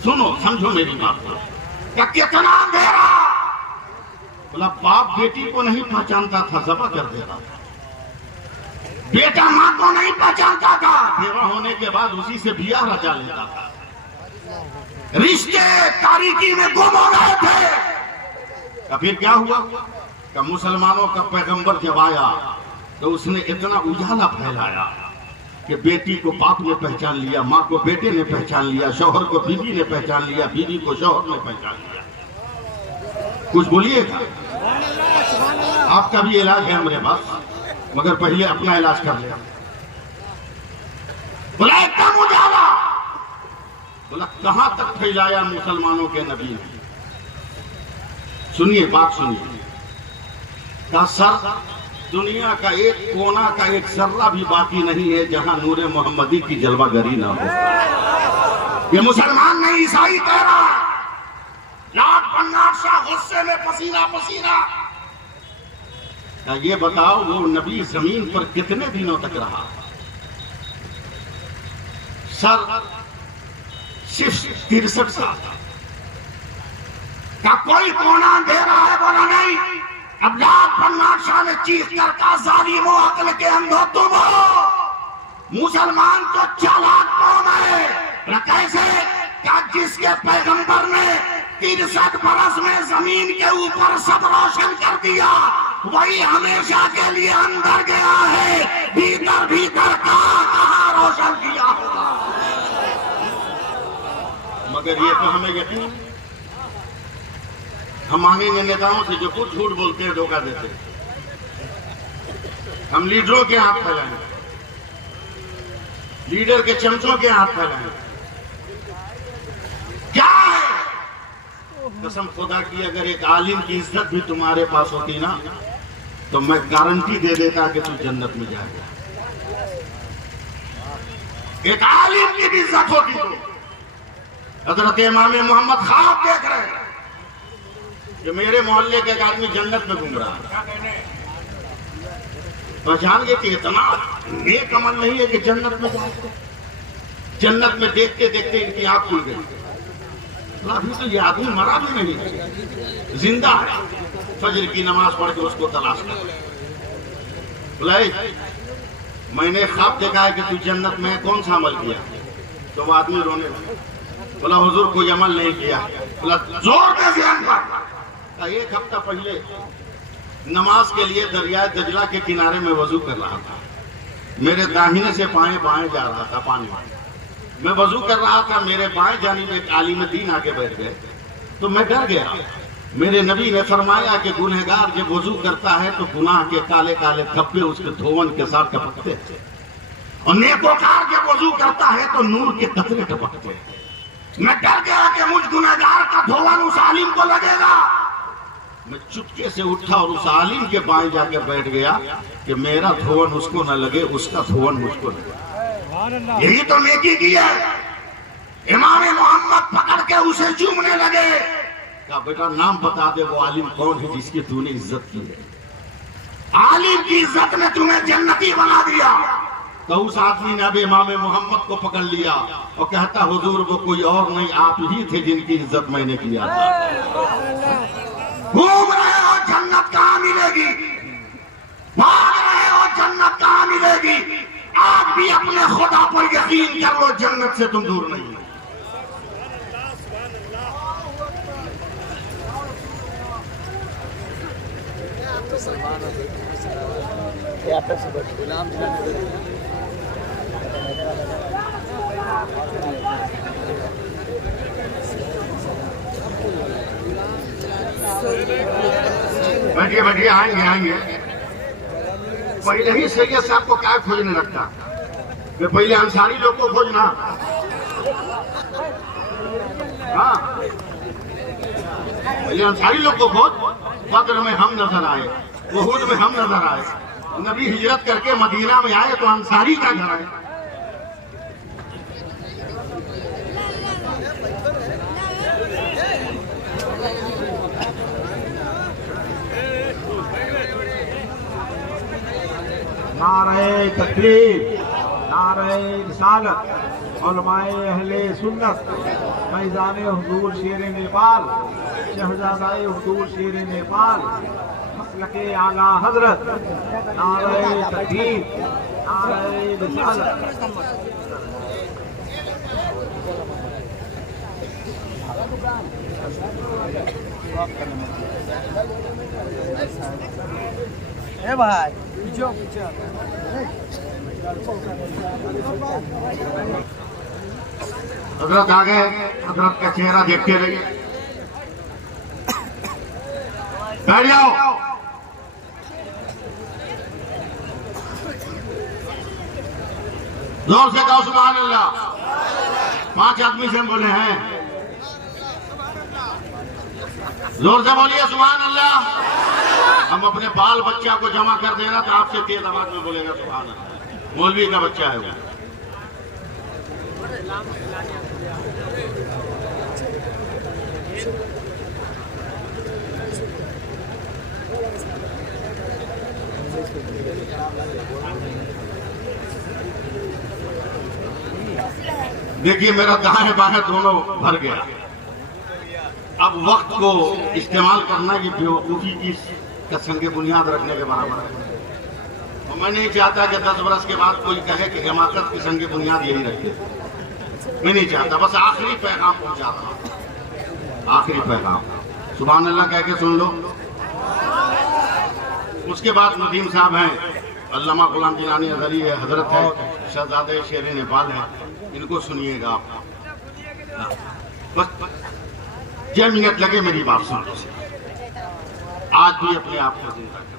सुनो समझो मेरी बात को, क्या कितना अंधेरा। बोला बाप बेटी को नहीं पहचानता था, ज़बह कर देता था, बेटा माँ को नहीं पहचानता था, बेवा होने के बाद उसी से बियाह रचा लेता था, रिश्ते तारीकी में गुम हो गए थे। फिर क्या हुआ कि मुसलमानों का पैगंबर जब आया तो उसने इतना उजाला फैलाया कि बेटी को बाप ने पहचान लिया, माँ को बेटे ने पहचान लिया, शौहर को बीवी ने पहचान लिया, बीवी को शौहर ने पहचान लिया। कुछ बोलिएगा, आपका भी इलाज है मेरे पास, मगर पहले अपना इलाज कर ले। बोला एकदम उजाला। बोला कहां तक फैलाया मुसलमानों के नबी ने? सुनिए बात सुनिए, का सर दुनिया का एक कोना का एक सर्रा भी बाकी नहीं है जहां नूरे मोहम्मदी की जलवागरी ना हो। ये मुसलमान नहीं ईसाई कह रहा। लॉर्ड बर्नार्ड शॉ गुस्से में पसीना पसीना। ये बताओ वो नबी जमीन पर कितने दिनों तक रहा? सर सिर्फ 63 साल का। कोई कोना अंधेरा है? बोला नहीं। अब लॉर्ड बर्नार्ड शॉ ने चीख कर कहा, जालिमो अक्ल के अंधो तुम हो, मुसलमान तो चालाक कौम है। कैसे? क्या जिसके पैगंबर ने 63 बरस में जमीन के ऊपर सब रोशन कर दिया, वही हमेशा के लिए अंदर गया है, भीतर भीतर कहाँ रोशन किया होगा। मगर ये तो हमें यकीन, हम मांगेंगे नेताओं से जो कुछ झूठ बोलते हैं, धोखा देते हैं। हम लीडरों के हाथ फैलाएंगे, लीडर के चमचों के हाथ फैलाएंगे। क्या है? कसम खुदा की अगर एक आलिम की इज्जत भी तुम्हारे पास होती ना, तो मैं गारंटी दे देता कि तू जन्नत में जाएगा। एक आलिम की भी इज्जत होती तो। हजरत इमाम मोहम्मद ख्वाब देख रहे हैं कि मेरे मोहल्ले के एक आदमी जन्नत में घूम रहा है, पहचान गए कि इतना नेक अमल नहीं है कि जन्नत में जाए। जन्नत में देखते देखते इनकी आंख खुल गई। अभी तो ये आदमी मरा भी नहीं, जिंदा है। फजर की नमाज पढ़ के उसको तलाश कर। बोला मैंने ख्वाब देखा है कि तू जन्नत में, कौन सा अमल किया? तो वो आदमी रोने लगा। बोला हुजूर कोई अमल नहीं किया। बोला जोर दे ध्यान पर। एक हफ्ता पहले नमाज के लिए दरिया दजला के किनारे में वजू कर रहा था। मेरे दाहिने से बाएं बाएं जा रहा था पानी में। मैं वजू कर रहा था, मेरे बाएं जानिब एक आलिम दीन आके बैठ गए, तो मैं डर गया। मेरे नबी ने फरमाया कि गुनहगार जब वजू करता है तो गुनाह के काले काले धब्बे उसके धोवन के साथ टपकते हैं, और नेकोकार जब वजू करता है तो नूर के कतरे टपकते हैं। मैं डर गया कि मुझ गुनहगार का धोवन उस आलिम को लगेगा। मैं चुपके से उठा और उस आलिम के बाएं जाकर बैठ गया कि मेरा धोवन उसको न लगे, उसका धोवन मुझको लगे। यही तो नेकी की है। इमाम मोहम्मद पकड़ के उसे चूमने लगे। कहा बेटा नाम बता दे, वो आलिम कौन है जिसकी तूने इज्जत की है? आलिम की इज्जत ने तुम्हें जन्नती बना दिया। तो उस आदमी ने अब इमाम मोहम्मद को पकड़ लिया और कहता हुजूर वो कोई और नहीं, आप ही थे जिनकी इज्जत मैंने किया था। घूम रहे हो जन्नत कहाँ मिलेगी, भाग रहे हो जन्नत कहाँ मिलेगी। आज भी अपने खुदा पर यकीन कर लो, जन्नत से तुम दूर नहीं। बैठिए बैठिए, आएंगे आएंगे। पहले ही सैयद साहब को क्या खोजने लगता, वे पहले अंसारी लोग को खोजना। हाँ पहले अंसारी लोग को खोज। बद्र में हम नजर आए, उहुद में हम नजर आए, नबी हिजरत करके मदीना में आए तो अंसारी का घर आए। नारे तकबीर, नारे रिसालत, उलमाए अहले सुन्नत, मैदान हुजूर शेर नेपाल, शहजादाए हुजूर शेर नेपाल, मसलके आला हजरत, नारे तकबीर, नारे रिसालत। ए भाई पीछे पीछे हजरत आ गए, हजरत का चेहरा देखते रहिए। बैठ जाओ। जोर से कहो सुभान अल्लाह। 5 आदमी से बोले हैं, जोर से बोलिए सुभान अल्लाह। हम अपने बाल बच्चा को जमा कर देना तो आपसे तेज आवाज में बोलेगा सुभान अल्लाह। मौलवी का बच्चा है वो। देखिए मेरा दाएं बाएं दोनों भर गया। अब वक्त को इस्तेमाल करना ये बेवकूफी की कसम के बुनियाद रखने के बराबर है। तो मैं नहीं चाहता कि 10 वर्ष के बाद कोई कहे कि हिमाकत की संग बुनियाद यही रखी। मैं नहीं चाहता, बस आखिरी पैगाम पहुंचा रहा हूं। आखिरी पैगाम सुभान अल्लाह कह के सुन लो। उसके बाद नदीम साहब हैं, अल्लामा गुलाम जिलानी अजहरी है, हजरत है, शहजादे शेर नेपाल है, इनको सुनिएगा आप। बस 6 मिनट लगे मेरी बात सुनने से। आज भी अपने आप को जिंदा करें,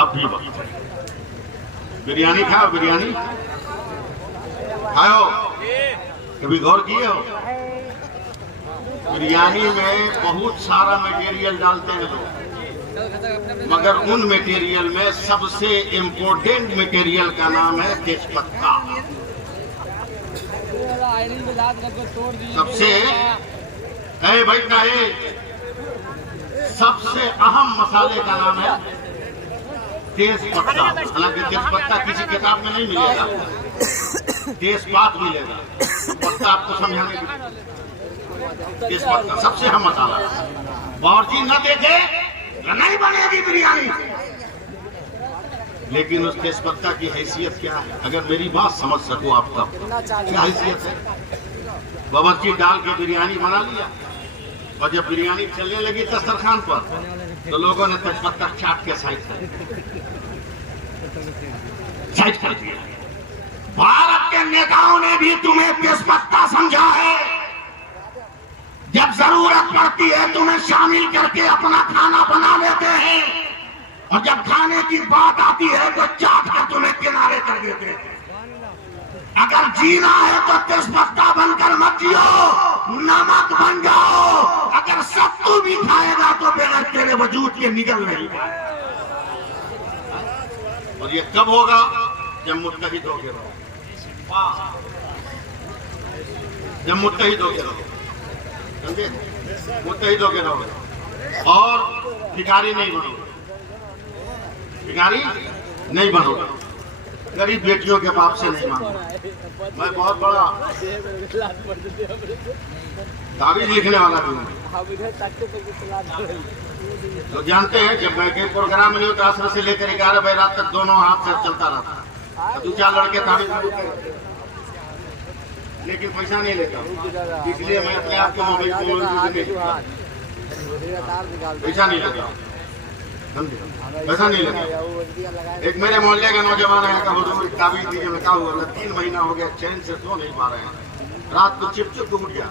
अब भी वक्त है। बिरयानी खाओ, बिरयानी खाओ, कभी गौर किए हो? बिरयानी में बहुत सारा मटेरियल डालते हैं लोग, मगर उन मटेरियल में सबसे इम्पोर्टेंट मटेरियल का नाम है तेजपत्ता। सबसे बैठना है, सबसे अहम मसाले का नाम है तेजपत्ता। हालांकि तेजपत्ता किसी किताब में नहीं मिलेगा, तेजपात मिलेगा। पत्ता आपको समझाने की, तेजपत्ता सबसे अहम मसाला। बावर्ची न देखे तो नहीं बनेगी बिरयानी। लेकिन उस तेजपत्ता की हैसियत क्या है, अगर मेरी बात समझ सको आपका क्या हैसियत है। बावर्ची डाल के बिरयानी बना लिया, और जब बिरयानी चलने लगी दस्तरखान पर तो लोगों ने तेजपत्ता चाट के साइड कर दिया। भारत के नेताओं ने भी तुम्हें तेजपत्ता समझा है। जब जरूरत पड़ती है तुम्हें शामिल करके अपना खाना बना लेते हैं, और जब खाने की बात आती है तो चाट कर तुम्हें किनारे कर देते हैं। अगर जीना है तो तेजपत्ता बनकर मत जियो, नमक बन जाओ। अगर सत्तू भी खाएगा तो बगैर तेरे वजूद के निगल नहीं पाए। और ये कब होगा? जब मुत्तहिद होके रहो। जब मुत्तहिदों के रहोगे, समझे, मुत्तहिदों के रहोगे और भिखारी नहीं बनोगे, भिखारी नहीं बनोगे, गरीब बेटियों के बाप से नहीं मांगोगे। मैं बहुत बड़ा ताबीज लिखने वाला भी हूँ। तो जानते हैं जब मैं के प्रोग्राम में होता 10 से लेकर 11 बजे रात तक दोनों हाथ से चलता रहता, तो 2-4 लड़के ताबीज लिखते, लेकिन पैसा नहीं लेता, इसलिए मैं अपने आप को मोबाइल पैसा नहीं लेता, पैसा नहीं लेता। एक मेरे मोहल्ले का नौजवान है, का हुजूर ताबीज दीजिए, मैं क्या हुआ, 3 महीना हो गया चैन से सो नहीं पा रहे हैं, रात को चिप चिप उठ गया।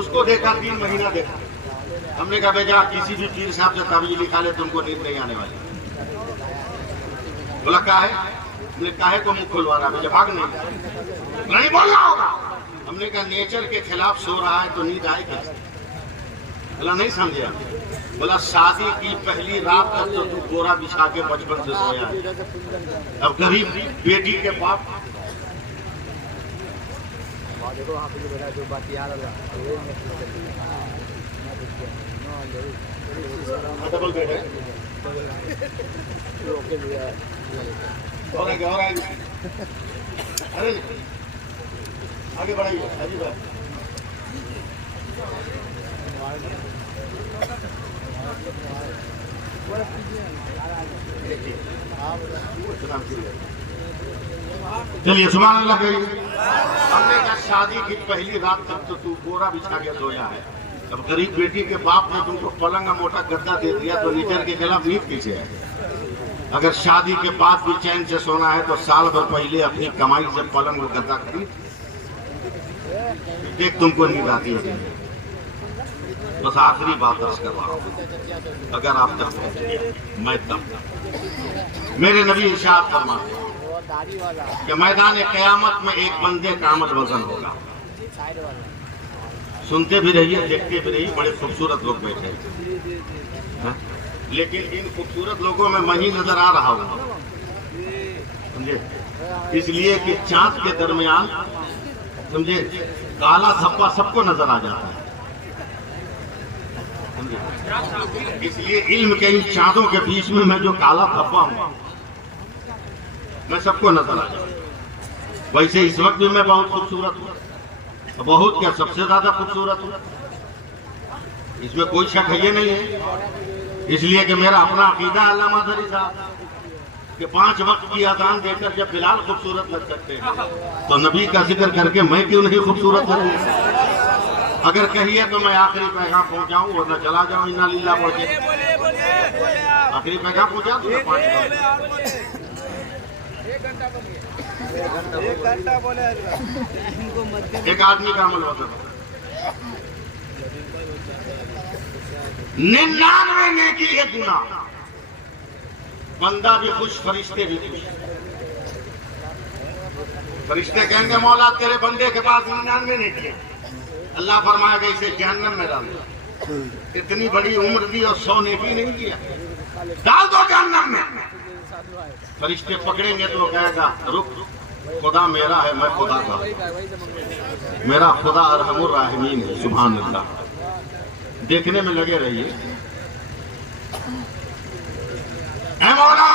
उसको देखा 3 महीना देखा, हमने कहा बेजा किसी भी पीर साहब से ताबीज लिखा ले, तुमको नींद नहीं आने वाली। बोला क्या है, हमने काहे को मुंह खुलवा रहा है, भाग नहीं बोलना होगा। हमने कहा नेचर के खिलाफ सो रहा है तो नींद आए कैसे? बोला नहीं समझे। बोला शादी की पहली रात तक तो तू बोरा बिछा के बचपन से सोया है, अब गरीब बेटी के बाप डबल बेड है और अरे आगे बढ़ाइए अजीब है। चलिए सुभान अल्लाह कहिए। हमने कहा शादी की पहली रात तक तो तू बोरा बिछा के सोया है, अब गरीब बेटी के बाप ने तुमको पलंग का मोटा गद्दा दे दिया तो नीचर के खिलाफ नींद पीछे है। अगर शादी के बाद भी चैन से सोना है तो साल भर पहले अपनी कमाई से पलंग और गद्दा खरीद, देख तुमको नींद आती है। बस आखिरी बात अर्ज कर रहा हूं, अगर आप तक पहुंचे मैं तब मेरे नबी इरशाद फरमाते कि मैदान क़यामत में एक बंदे का अमल वजन होगा। सुनते भी रहिए, देखते भी रहिए, बड़े खूबसूरत लोग बैठे हैं, लेकिन इन खूबसूरत लोगों में मैं ही नजर आ रहा हूँ, समझे, इसलिए कि चांद के दरमियान समझे काला धब्बा सबको नजर आ जाता है, समझे, इसलिए इल्म के इन चांदों के बीच में मैं जो काला धब्बा हूँ मैं सबको नजर आ जाऊँ। वैसे इस वक्त भी मैं बहुत खूबसूरत हूँ, बहुत क्या सबसे ज्यादा खूबसूरत हूँ, इसमें कोई शक है ये नहीं है। इसलिए कि मेरा अपना अकीदा अल्लामा मदरी साहब कि 5 वक्त की अजान देकर जब बिलाल खूबसूरत लग सकते हैं तो नबी का जिक्र करके मैं क्यों नहीं खूबसूरत लगूं? अगर कहिए तो मैं आखिरी पैगाम पहुंचाऊं वरना चला जाऊं, इन्ना लिल्लाह पढ़ के आखिरी पैगाम पहुंचा दूं। 1 घंटा बोले, एक आदमी का अमल होता 99 नेकी है गुनाह, बंदा भी खुश फरिश्ते भी खुश। फरिश्ते कहेंगे मौला तेरे बंदे के पास 99 नेकी है, अल्लाह फरमाएगा इसे जहन्नम में डाल दो, इतनी बड़ी उम्र दी और 100 नेकी नहीं किया, डाल दो जहन्नम में। फरिश्ते पकड़ेंगे तो वो कहेगा रुक, खुदा मेरा है मैं खुदा का, मेरा खुदा अरहमुर राहिमीन है, सुभान अल्लाह। देखने में लगे रहिए। ऐ मौला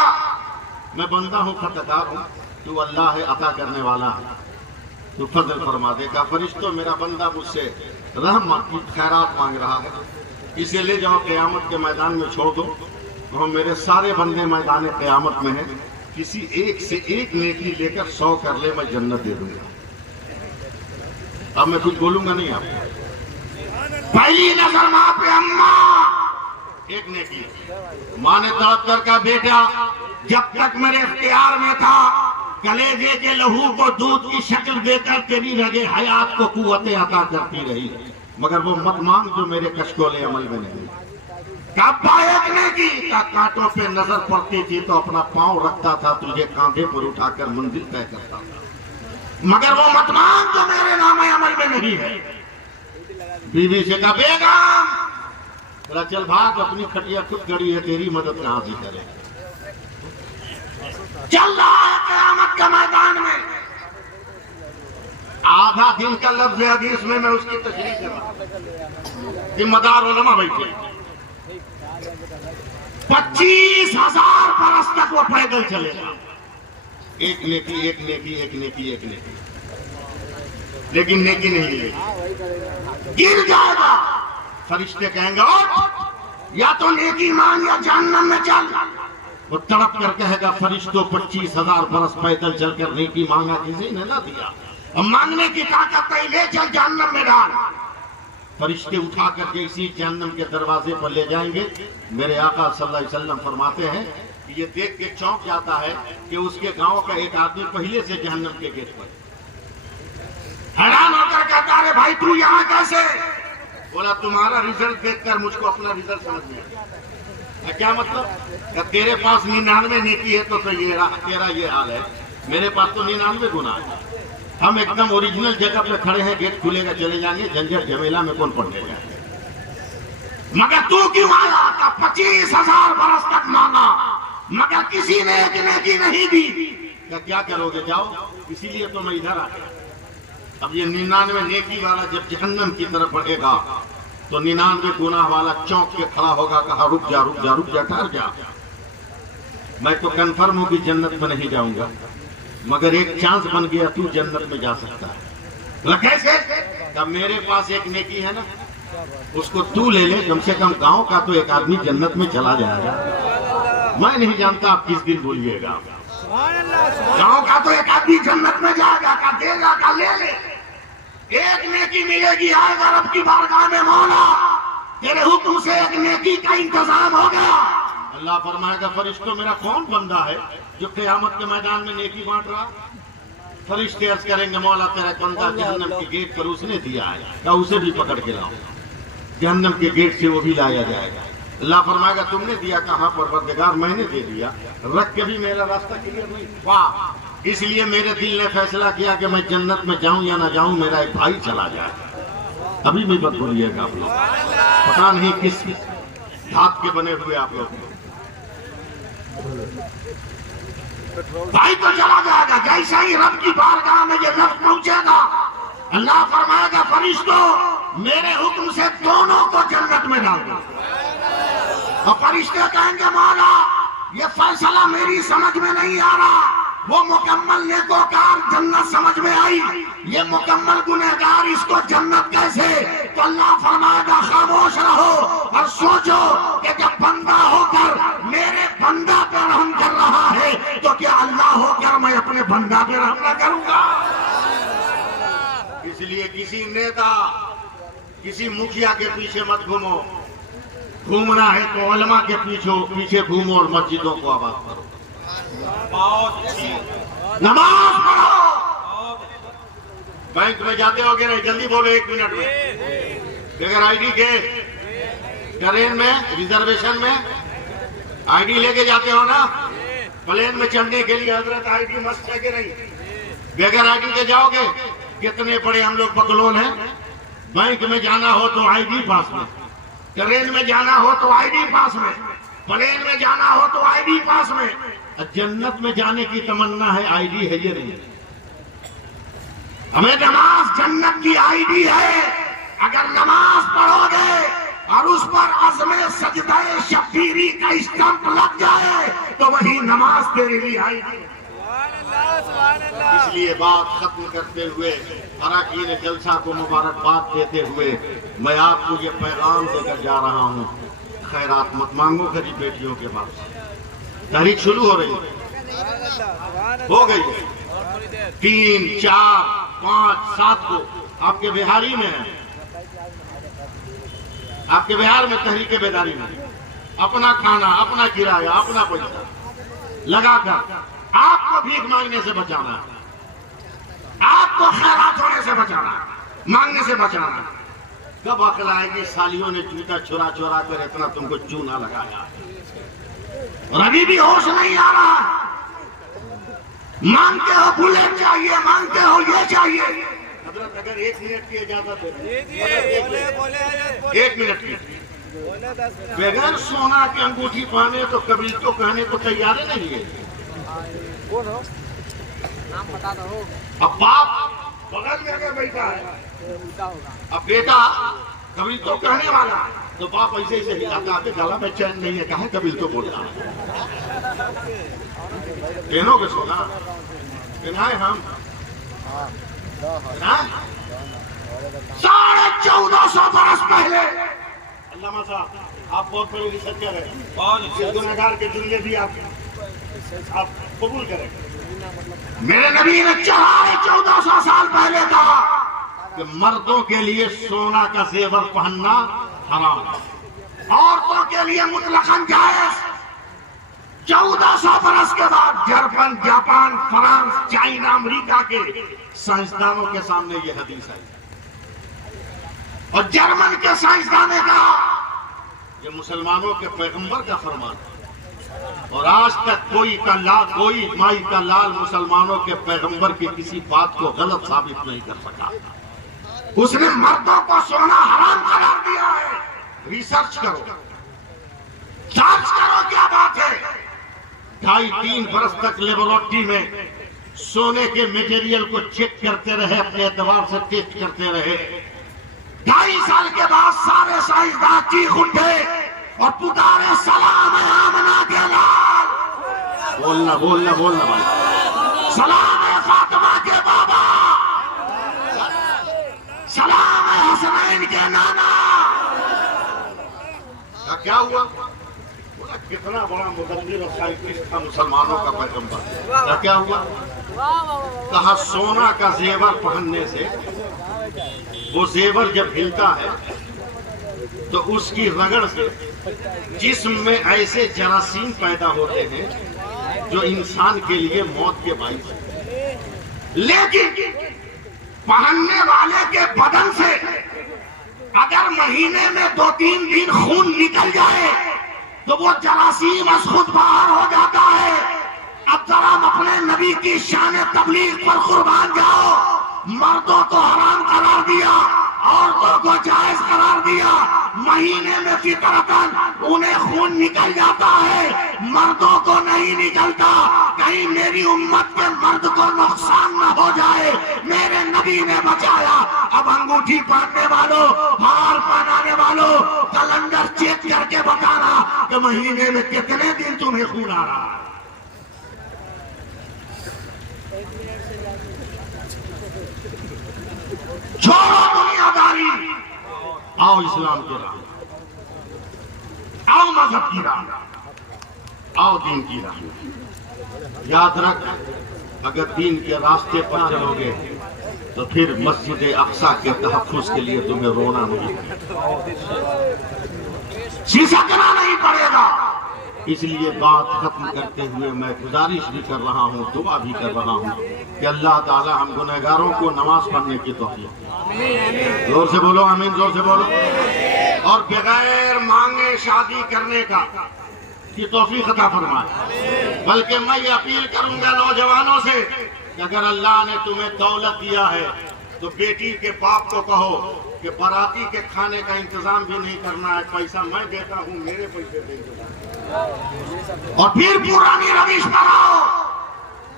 मैं बंदा हूँ, खतकार हूँ, तू अल्लाह है, अता करने वाला है, तू फजल फरमा देगा। फरिश्तों मेरा बंदा मुझसे रहम खैरात मांग रहा है, इसे ले जाओ क़यामत के मैदान में छोड़ दो, तो हम मेरे सारे बंदे मैदान क़यामत में हैं, किसी एक से एक नेकी लेकर 100 कर ले, मैं जन्नत दे दूंगा। अब मैं कुछ बोलूंगा नहीं आपको। पहली नजर माँ पे अम्मा, एक नेकी, माँ ने तड़प कर कहा बेटा जब तक मेरे इख्तियार में था कलेजे के लहू को दूध की शक्ल देकर तेरी रगे हयात को कुव्वतें अता करती रही, मगर वो मत मांग जो मेरे कशकोले अमल में नहीं। की कांटों पे नजर पड़ती थी तो अपना पांव रखता था, तुझे कांधे पर उठाकर मंजिल तय करता था, मगर वो मत मांग जो मेरे नाम अमल में नहीं है। बीवी से कहा बेगम तेरा चल भाग, अपनी खटिया खुद गड़ी है, तेरी मदद कहां से करे। चल रहा है क़यामत के मैदान में, आधा दिन का लफ्ज हदीस में मैं उसकी तशरीह कर रहा हूं। जिम्मेदार उलमा बैठे 25,000 बरस तक वो पैदल चलेगा। एक नेकी, एक नेकी, एक नेकी, एक नेकी, लेकिन नेकी नहीं मिलेगी, गिर जाएगा। फरिश्ते कहेंगे उठ, या तो नेकी मांग या जहन्नम में चल। वो तड़प कर कहेगा फरिश्तों 25,000 बरस पैदल चलकर नेकी मांगा, किसी ने ना दिया, अब मांगने की ताकत नहीं, ले चल जहन्नम में डाल। फरिश्ते उठा करके इसी जहन्नम के दरवाजे पर ले जाएंगे। मेरे आका सल्लल्लाहु अलैहि वसल्लम फरमाते हैं कि ये देख के चौंक जाता है कि उसके गांव का एक आदमी पहले से जहन्नम के गेट पर। हैरान होकर कहता है भाई तू यहाँ कैसे? बोला तुम्हारा रिजल्ट देखकर मुझको अपना रिजल्ट समझ में आया। क्या मतलब? तेरे पास 99 नेकी है तो ये तेरा ये हाल है, मेरे पास तो 99 गुनाह है। हम एकदम ओरिजिनल जगह पे खड़े हैं, गेट खुलेगा चले जाएंगे, झंझट झमेला में कौन पढ़ने जाएंगे। मगर तू क्यों आया? 25,000 बरस तक मांगा मगर किसी ने एक नेकी नहीं दी। क्या करोगे? जाओ, इसीलिए तो मैं इधर आया। अब ये 99 नेकी वाला जब जहन्नम की तरफ बढ़ेगा तो 99 गुनाह वाला चौंक के खड़ा होगा, कहा रुक जा रुक जा रुक जा, ठहर जा, मैं तो कन्फर्म हूं कि जन्नत में नहीं जाऊंगा, मगर एक चांस बन गया, तू जन्नत में जा सकता है। कैसे? तब मेरे पास एक नेकी है ना, उसको तू ले ले, कम से कम गांव का तो एक आदमी जन्नत में चला जाएगा। मैं नहीं जानता आप किस दिन बोलिएगा, गांव का तो एक आदमी जन्नत में जाएगा, का देगा, का ले ले, एक नेकी मिलेगी। आएगा रब की बारगाह में, मौला तेरे हुक्म से एक नेकी का इंतजाम हो गया। अल्लाह फरमाएगा फरिश्तों मेरा कौन बंदा है जो क़यामत के मैदान में नेकी बांट रहा? फरिश्ते अर्ज करेंगे मौला तेरा बंदा जहन्नम के गेट पर उसने दिया है, क्या उसे भी पकड़ के लाओ। जहन्नम के गेट से वो भी लाया जाएगा। अल्लाह फरमाएगा तुमने दिया? कहां परवरदिगार मैंने दे दिया, रख के भी मेरा रास्ता क्लियर नहीं। वाह, इसलिए मेरे दिल ने फैसला किया कि मैं जन्नत में जाऊं या ना जाऊं, मेरा एक भाई चला जाए। अभी भी मत भूलिएगा आप लोग, पता नहीं किस धात के बने हुए आप लोग। भाई तो चला जाएगा, जैसा ही रब की बारगाह में ये लफ्ज़ पहुंचेगा, अल्लाह फरमाएगा फरिश्तों मेरे हुक्म से दोनों को जन्नत में डाल दो। और फरिश्ते कहेंगे मौला ये फैसला मेरी समझ में नहीं आ रहा, वो मुकम्मल नेकोकार जन्नत समझ में आई, ये मुकम्मल गुनहगार इसको जन्नत कैसे? तो अल्लाह फरमाएगा खामोश रहो और सोचो कि जब बंदा होकर मेरे बंदा पे रहम कर रहा है तो क्या अल्लाह होकर मैं अपने बंदा पे रहम न करूंगा? इसलिए किसी नेता, किसी मुखिया के पीछे मत घूमो, घूमना है तो उलमा के पीछे घूमो और मस्जिदों को आबाद करो, नमाज पढ़ो। बैंक में जाते हो कि नहीं? जल्दी बोलो, 1 मिनट में। बगैर आईडी के ट्रेन में रिजर्वेशन में आईडी लेके जाते हो ना, प्लेन में चढ़ने के लिए हजरत आईडी मस्त है कि नहीं? बगैर आईडी के जाओगे? कितने बड़े हम लोग बकलोल हैं। बैंक में जाना हो तो आईडी पास में, ट्रेन में जाना हो तो आईडी पास में, प्लेन में जाना हो तो आईडी पास में। जन्नत में जाने की तमन्ना है, आईडी है ये नहीं। हमें नमाज जन्नत की आईडी है। अगर नमाज पढ़ोगे और उस पर अज़्म सजदाए शब्बीरी का स्टंप लग जाए तो वही नमाज तेरे लिए आईडी। इसलिए बात खत्म करते हुए अरकान जलसा को मुबारकबाद देते हुए मैं आपको ये पैगाम देकर जा रहा हूँ, खैरात मत मांगो गरीब बेटियों के पास। तारीख शुरू हो रही है, हो गई है 3, 4, 5, 7 को आपके बिहारी में है, आपके बिहार में तहरीक बेदारी में अपना खाना, अपना किराया, अपना पैसा लगाकर आपको भीख मांगने से बचाना है, आपको खैरात होने से बचाना है, मांगने से बचाना है। कब अकल आएगी सालियों ने जूता चुरा चुरा कर इतना तुमको चूना लगाया और अभी भी होश नहीं आ रहा। मांगते हो बुलेट चाहिए, मांगते हो ये चाहिए। हजरत अगर 1 मिनट की इजाजत है, 1 मिनट की, बगैर सोना की अंगूठी पहने तो कभी तो कहने को तैयार नहीं है। अब बाप बगल में अगर बैठा है, अब बेटा कभी तो कहने वाला, तो बाप ऐसे ही से हिलाता है, गला में चैन नहीं है, कहे कभी तो बोलता है। कहनो के सोना है हम 1450 बरस पहले, अल्लामा साहब आप बहुत बड़े रिसर्चर हैं, और इस गुनहगार के जुमले भी आप कबूल करें। मेरे नबी ने 1400 साल पहले कहा कि मर्दों के लिए सोना का जेवर पहनना हराम है, औरतों के लिए मुतलकन जायज। 1400 बरस के बाद German, Japan, France, China, America के साइंसदानों के सामने यह हदीस आई, और जर्मन के साइंसदान ने कहा ये मुसलमानों के पैगंबर का फरमान है, और आज तक कोई माई का लाल मुसलमानों के पैगंबर की किसी बात को गलत साबित नहीं कर सका। उसने मर्दों को सोना हराम करार दिया है। रिसर्च करो, जांच करो क्या बात है। 2.5-3 बरस तक लेबोरेटरी में सोने के मटेरियल को चेक करते रहे, अपने एतबार से टेस्ट करते रहे। 2.5 साल के बाद सारे साइंसदान चीख उठे और पुकारे सलाम है आमना के लाल। बोलना बोलना बोलना भाई, सलाम है फातिमा के बाबा, सलाम है हसनैन के नाना। क्या हुआ? बोला कितना बड़ा मुदब्बिर और साइंटिस्ट था मुसलमानों का पैगंबर। क्या हुआ? कहा सोना का जेवर पहनने से वो जेवर जब हिलता है तो उसकी रगड़ से जिस्म में ऐसे जरासीम पैदा होते हैं जो इंसान के लिए मौत के बाइस है। लेकिन पहनने वाले के बदन से अगर महीने में 2-3 दिन खून निकल जाए तो वो जरासीम अस खुद बाहर हो जाता है। अब जरा अपने नबी की शान तबलीग पर कुर्बान जाओ। मर्दों को हराम करार दिया, औरतों को जायज करार दिया। महीने में फितरतन उन्हें खून निकल जाता है, मर्दों को नहीं निकलता। कहीं मेरी उम्मत के मर्द को नुकसान न हो जाए, मेरे नबी ने बचाया। अब अंगूठी पहनने वालों, हार पहनाने वालों, कैलेंडर चेक करके बताना कि महीने में कितने दिन तुम्हें खून आ रहा है। छोड़ो दुनियादारी, आओ इस्लाम की राह, आओ मजहब की राह, आओ दीन की राह। याद रख, अगर दीन के रास्ते पर चलोगे तो फिर मस्जिद अक्सा के तहफ्फुज के लिए तुम्हें रोना नहीं, सिसकना नहीं पड़ेगा। इसलिए बात खत्म करते हुए मैं गुजारिश भी कर रहा हूँ, दुआ भी कर रहा हूँ कि अल्लाह ताला हम गुनहगारों को नमाज पढ़ने की तौफीक। जोर से बोलो आमीन, जोर से बोलो। और बगैर मांगे शादी करने का की तौफीक अता फरमाए। बल्कि मैं ये अपील करूंगा नौजवानों से कि अगर अल्लाह ने तुम्हें दौलत दिया है तो बेटी के बाप को कहो कि बाराती के खाने का इंतजाम भी नहीं करना है, पैसा मैं देता हूँ, मेरे पैसे दे दो। और फिर पुरानी रविश पर आओ,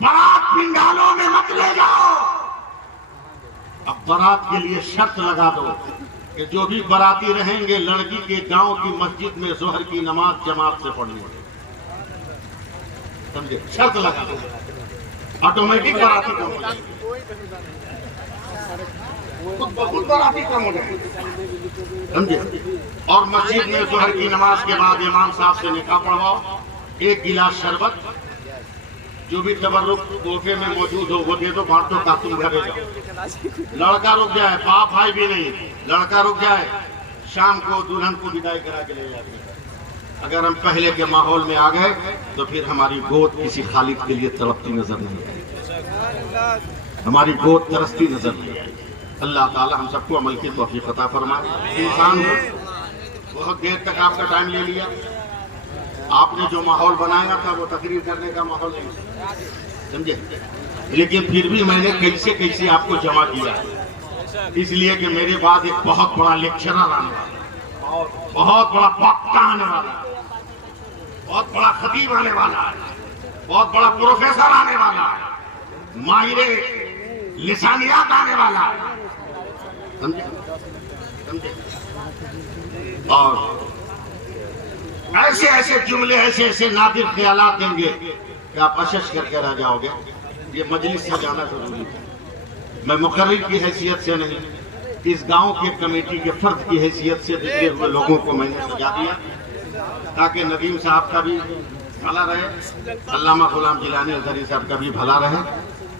बारात पिंडालों में मत ले जाओ। अब बारात के लिए शर्त लगा दो कि जो भी बाराती रहेंगे लड़की के गांव की मस्जिद में जोहर की नमाज जमात से पढ़नी है। समझे? शर्त लगा दो, ऑटोमेटिक बाराती कम हो जाएगी, बहुत बाराती कम हो जाएगी। समझे? और मस्जिद में जोहर की नमाज के बाद इमाम साहब से निकाह पढ़वाओ। 1 गिलास शरबत जो भी तबर्रुक तोहफे में मौजूद हो वो दे दो, बांट दो, तुम घरे जाओ। लड़का रुक जाए, बाप भाई भी नहीं, लड़का रुक जाए, शाम को दुल्हन को विदाई करा के ले जाते हैं। अगर हम पहले के माहौल में आ गए तो फिर हमारी गोद किसी खालिद के लिए तड़पती नजर नहीं आएगी, हमारी गोद तरसती नजर नहीं आएगी। अल्लाह ताला हम सबको अमल की तौफीक अता फरमाए। इंसान हो, बहुत देर तक आपका टाइम ले लिया। आपने जो माहौल बनाया था वो तकरीर करने का माहौल नहीं, समझे? लेकिन फिर भी मैंने कैसे कैसे आपको जमा किया है, इसलिए कि मेरे बाद एक बहुत बड़ा लेक्चरर आने वाला, बहुत बड़ा वक्ता आने वाला, बहुत बड़ा खतीब आने वाला है, बहुत बड़ा प्रोफेसर आने वाला है, माहिर लिसानियात आने वाला है, समझे समझे। और ऐसे ऐसे जुमले, ऐसे ऐसे नादिर ख्यालात देंगे कि आप अशश करके रह जाओगे। ये मजलिस सजाना जरूरी है। मैं मुकर्रिर की हैसियत से नहीं, इस गांव के कमेटी के फर्द की हैसियत से बिखरे हुए लोगों को मैंने सजा दिया ताकि नदीम साहब का भी भला रहे, अल्लामा गुलाम जिलानी अजहरी साहब का भी भला रहे।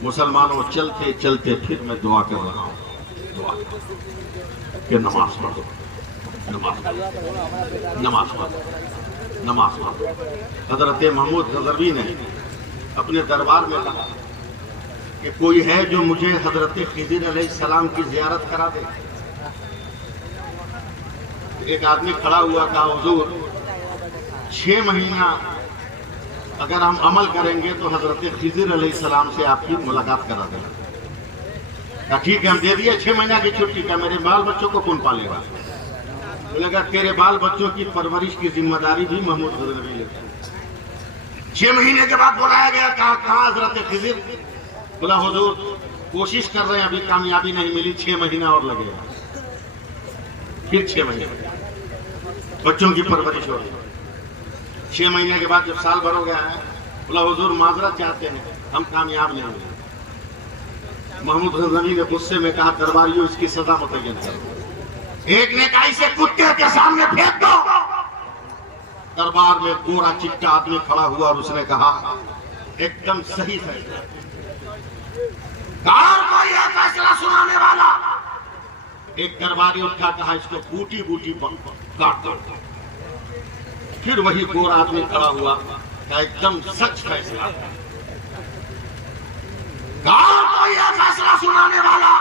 मुसलमानों, चलते चलते फिर मैं दुआ कर रहा हूँ, दुआ कि नमाज पढ़ो, नमाज पढ़ो, नमाज पढ़ो, नमाज पढ़ो। हजरत महमूद गजनवी ने अपने दरबार में कहा कि कोई है जो मुझे हजरत खिदिर अलैहिस्सलाम की जियारत करा दे। एक आदमी खड़ा हुआ, कहा हुजूर 6 महीना अगर हम अमल करेंगे तो हजरत खिदिर अलैहिस्सलाम से आपकी मुलाकात करा देगा। ठीक है, हम दे दिए 6 महीना की छुट्टी। का मेरे बाल बच्चों को कौन पालेगा? बोलेगा तेरे बाल बच्चों की परवरिश की जिम्मेदारी भी महमूद गजनवी लेता है। 6 महीने के बाद बुलाया गया, कहा हजरत खिदिर? बोला हुजूर कोशिश कर रहे हैं, अभी कामयाबी नहीं मिली, 6 महीना और लगेगा। फिर 6 महीने बच्चों की परवरिश हो रही। 6 महीने के बाद जब साल भर हो गया है, बोला हुजूर माजरत चाहते हैं, हम कामयाब नहीं हुए। महमूद गजनवी ने गुस्से में कहा दरबारियों इसकी सजा मुतय्यन करो। एक ने कहा इसे कुत्ते के सामने फेंक दो। दरबार में गोरा चिट्टा आदमी खड़ा हुआ और उसने कहा एकदम सही फैसला, कोई है फैसला सुनाने वाला। एक दरबारी उठा, कहा इसको बूटी बूटी काट दो। फिर वही गोरा आदमी खड़ा हुआ, कहा एकदम सच फैसला, कोई है फैसला सुनाने वाला।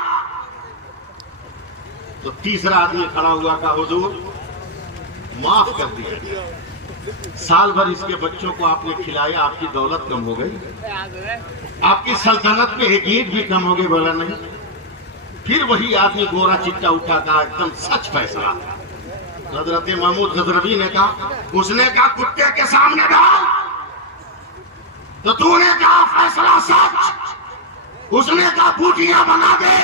तो तीसरा आदमी खड़ा हुआ, कहा हुजूर माफ कर दिया, साल भर इसके बच्चों को आपने खिलाया, आपकी दौलत कम हो गई, आपकी सल्तनत में एक ईंट भी कम हो गई। बोला नहीं। फिर वही आदमी गोरा चिट्टा उठा, कहा एकदम सच फैसला। हजरत महमूद गजनवी ने कहा, उसने कहा कुत्ते के सामने डाल, तो तूने कहा फैसला सच। उसने कहा बूटियां बना दे,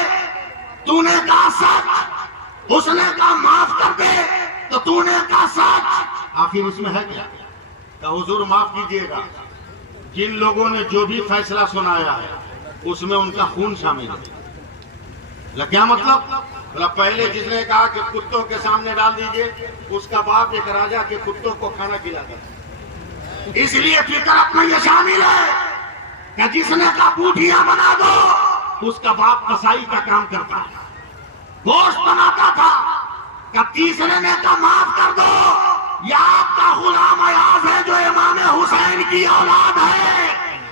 तूने कहा सच। उसने कहा माफ कर दे, तो तूने कहा सच। आखिर उसमें है क्या? कहा हुजूर माफ कीजिएगा, जिन लोगों ने जो भी फैसला सुनाया है उसमें उनका खून शामिल है। क्या मतलब? पहले जिसने कहा कि कुत्तों के सामने डाल दीजिए, उसका बाप एक राजा के कुत्तों को खाना खिलाता है, इसलिए फितरत में यह शामिल है कि जिसने कहा बूटियां बना दो, उसका बाप कसाई का काम करता है, गोश्त बनाता था। का तीसरे ने कहा माफ कर दो, यह आपका गुलाम अयाज है जो इमाम हुसैन की औलाद है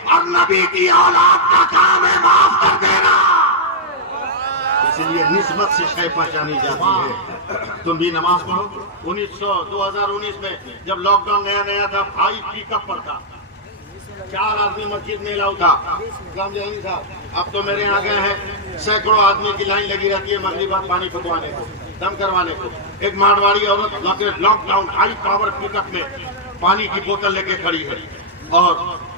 और नबी की औलाद का काम है माफ कर देना। इसलिए निस्बत से शय पहचानी जाती है। तुम भी नमाज पढ़ो। 2019 में जब लॉकडाउन नया नया था, भाई पिकअप पर था, 4 आदमी मस्जिद में अलाउ था। साहब अब तो मेरे यहाँ गए हैं, सैकड़ों आदमी की लाइन लगी रहती है मगरिब बाद पानी पकवाने को, दम करवाने को। एक मारवाड़ी औरत लॉकडाउन हाई पावर पिकअप में पानी की बोतल लेके खड़ी है और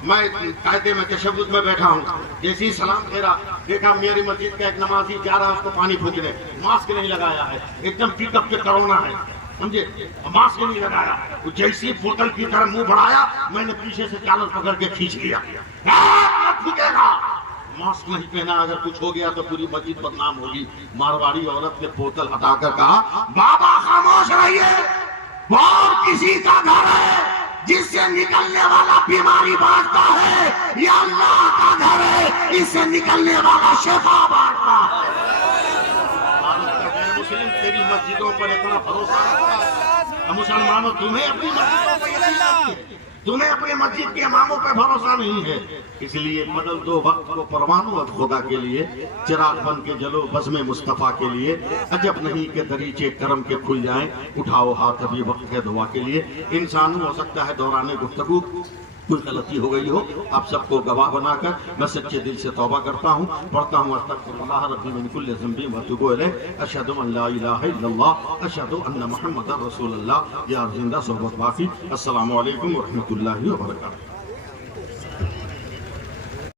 मैं कायदे में तशब्बुत में बैठा हूँ। जैसे ही सलाम फेरा, देखा मेरी मस्जिद का एक नमाजी जा रहा है उसको पानी फूकने, मास्क नहीं लगाया है, एकदम पिकअप पे कोरोना है, समझे, मास्क नहीं लगाया। जैसे ही बोतल की तरफ मुंह बढ़ाया, मैंने पीछे से चालर पकड़ के खींच लिया। फूकेगा, मास्क नहीं पहना, अगर कुछ हो गया तो पूरी मस्जिद बदनाम होगी। मारवाड़ी औरत ने बोतल हटाकर कहा बाबा खामोश रहिए, और किसी का घर है जिससे निकलने वाला बीमारी बांटता है, या अल्लाह का घर है इससे निकलने वाला शिफा बांटता है। भारत का गैर मुस्लिम तेरी मस्जिदों पर इतना भरोसा, मुसलमानों तुम्हें अपनी मस्जिद के इमामों पर भरोसा नहीं है, इसलिए बदल दो वक्त को परवानों और खुदा के लिए, चिराग बन के जलो बज़्म मुस्तफ़ा के लिए। अजब नहीं कि दरीचे करम के खुल जाएं, उठाओ हाथ अभी वक्त है दुआ के लिए। इंसान हो सकता है दौरान गुफ्तगू कोई गलती हो गई हो, आप सबको गवाह बनाकर मैं सच्चे दिल से तौबा करता हूँ, पढ़ता हूँ अस्तग़फिरुल्लाह रब्बी मिन कुल्लि ज़ंबि व अतूबु इलैह, अशहदु अन ला इलाहा इल्लल्लाह, अशहदु अन्न मुहम्मदर रसूलुल्लाह। या जिंदा सोहबत बाकी। अस्सलामु अलैकुम व रहमतुल्लाहि व बरकातहू।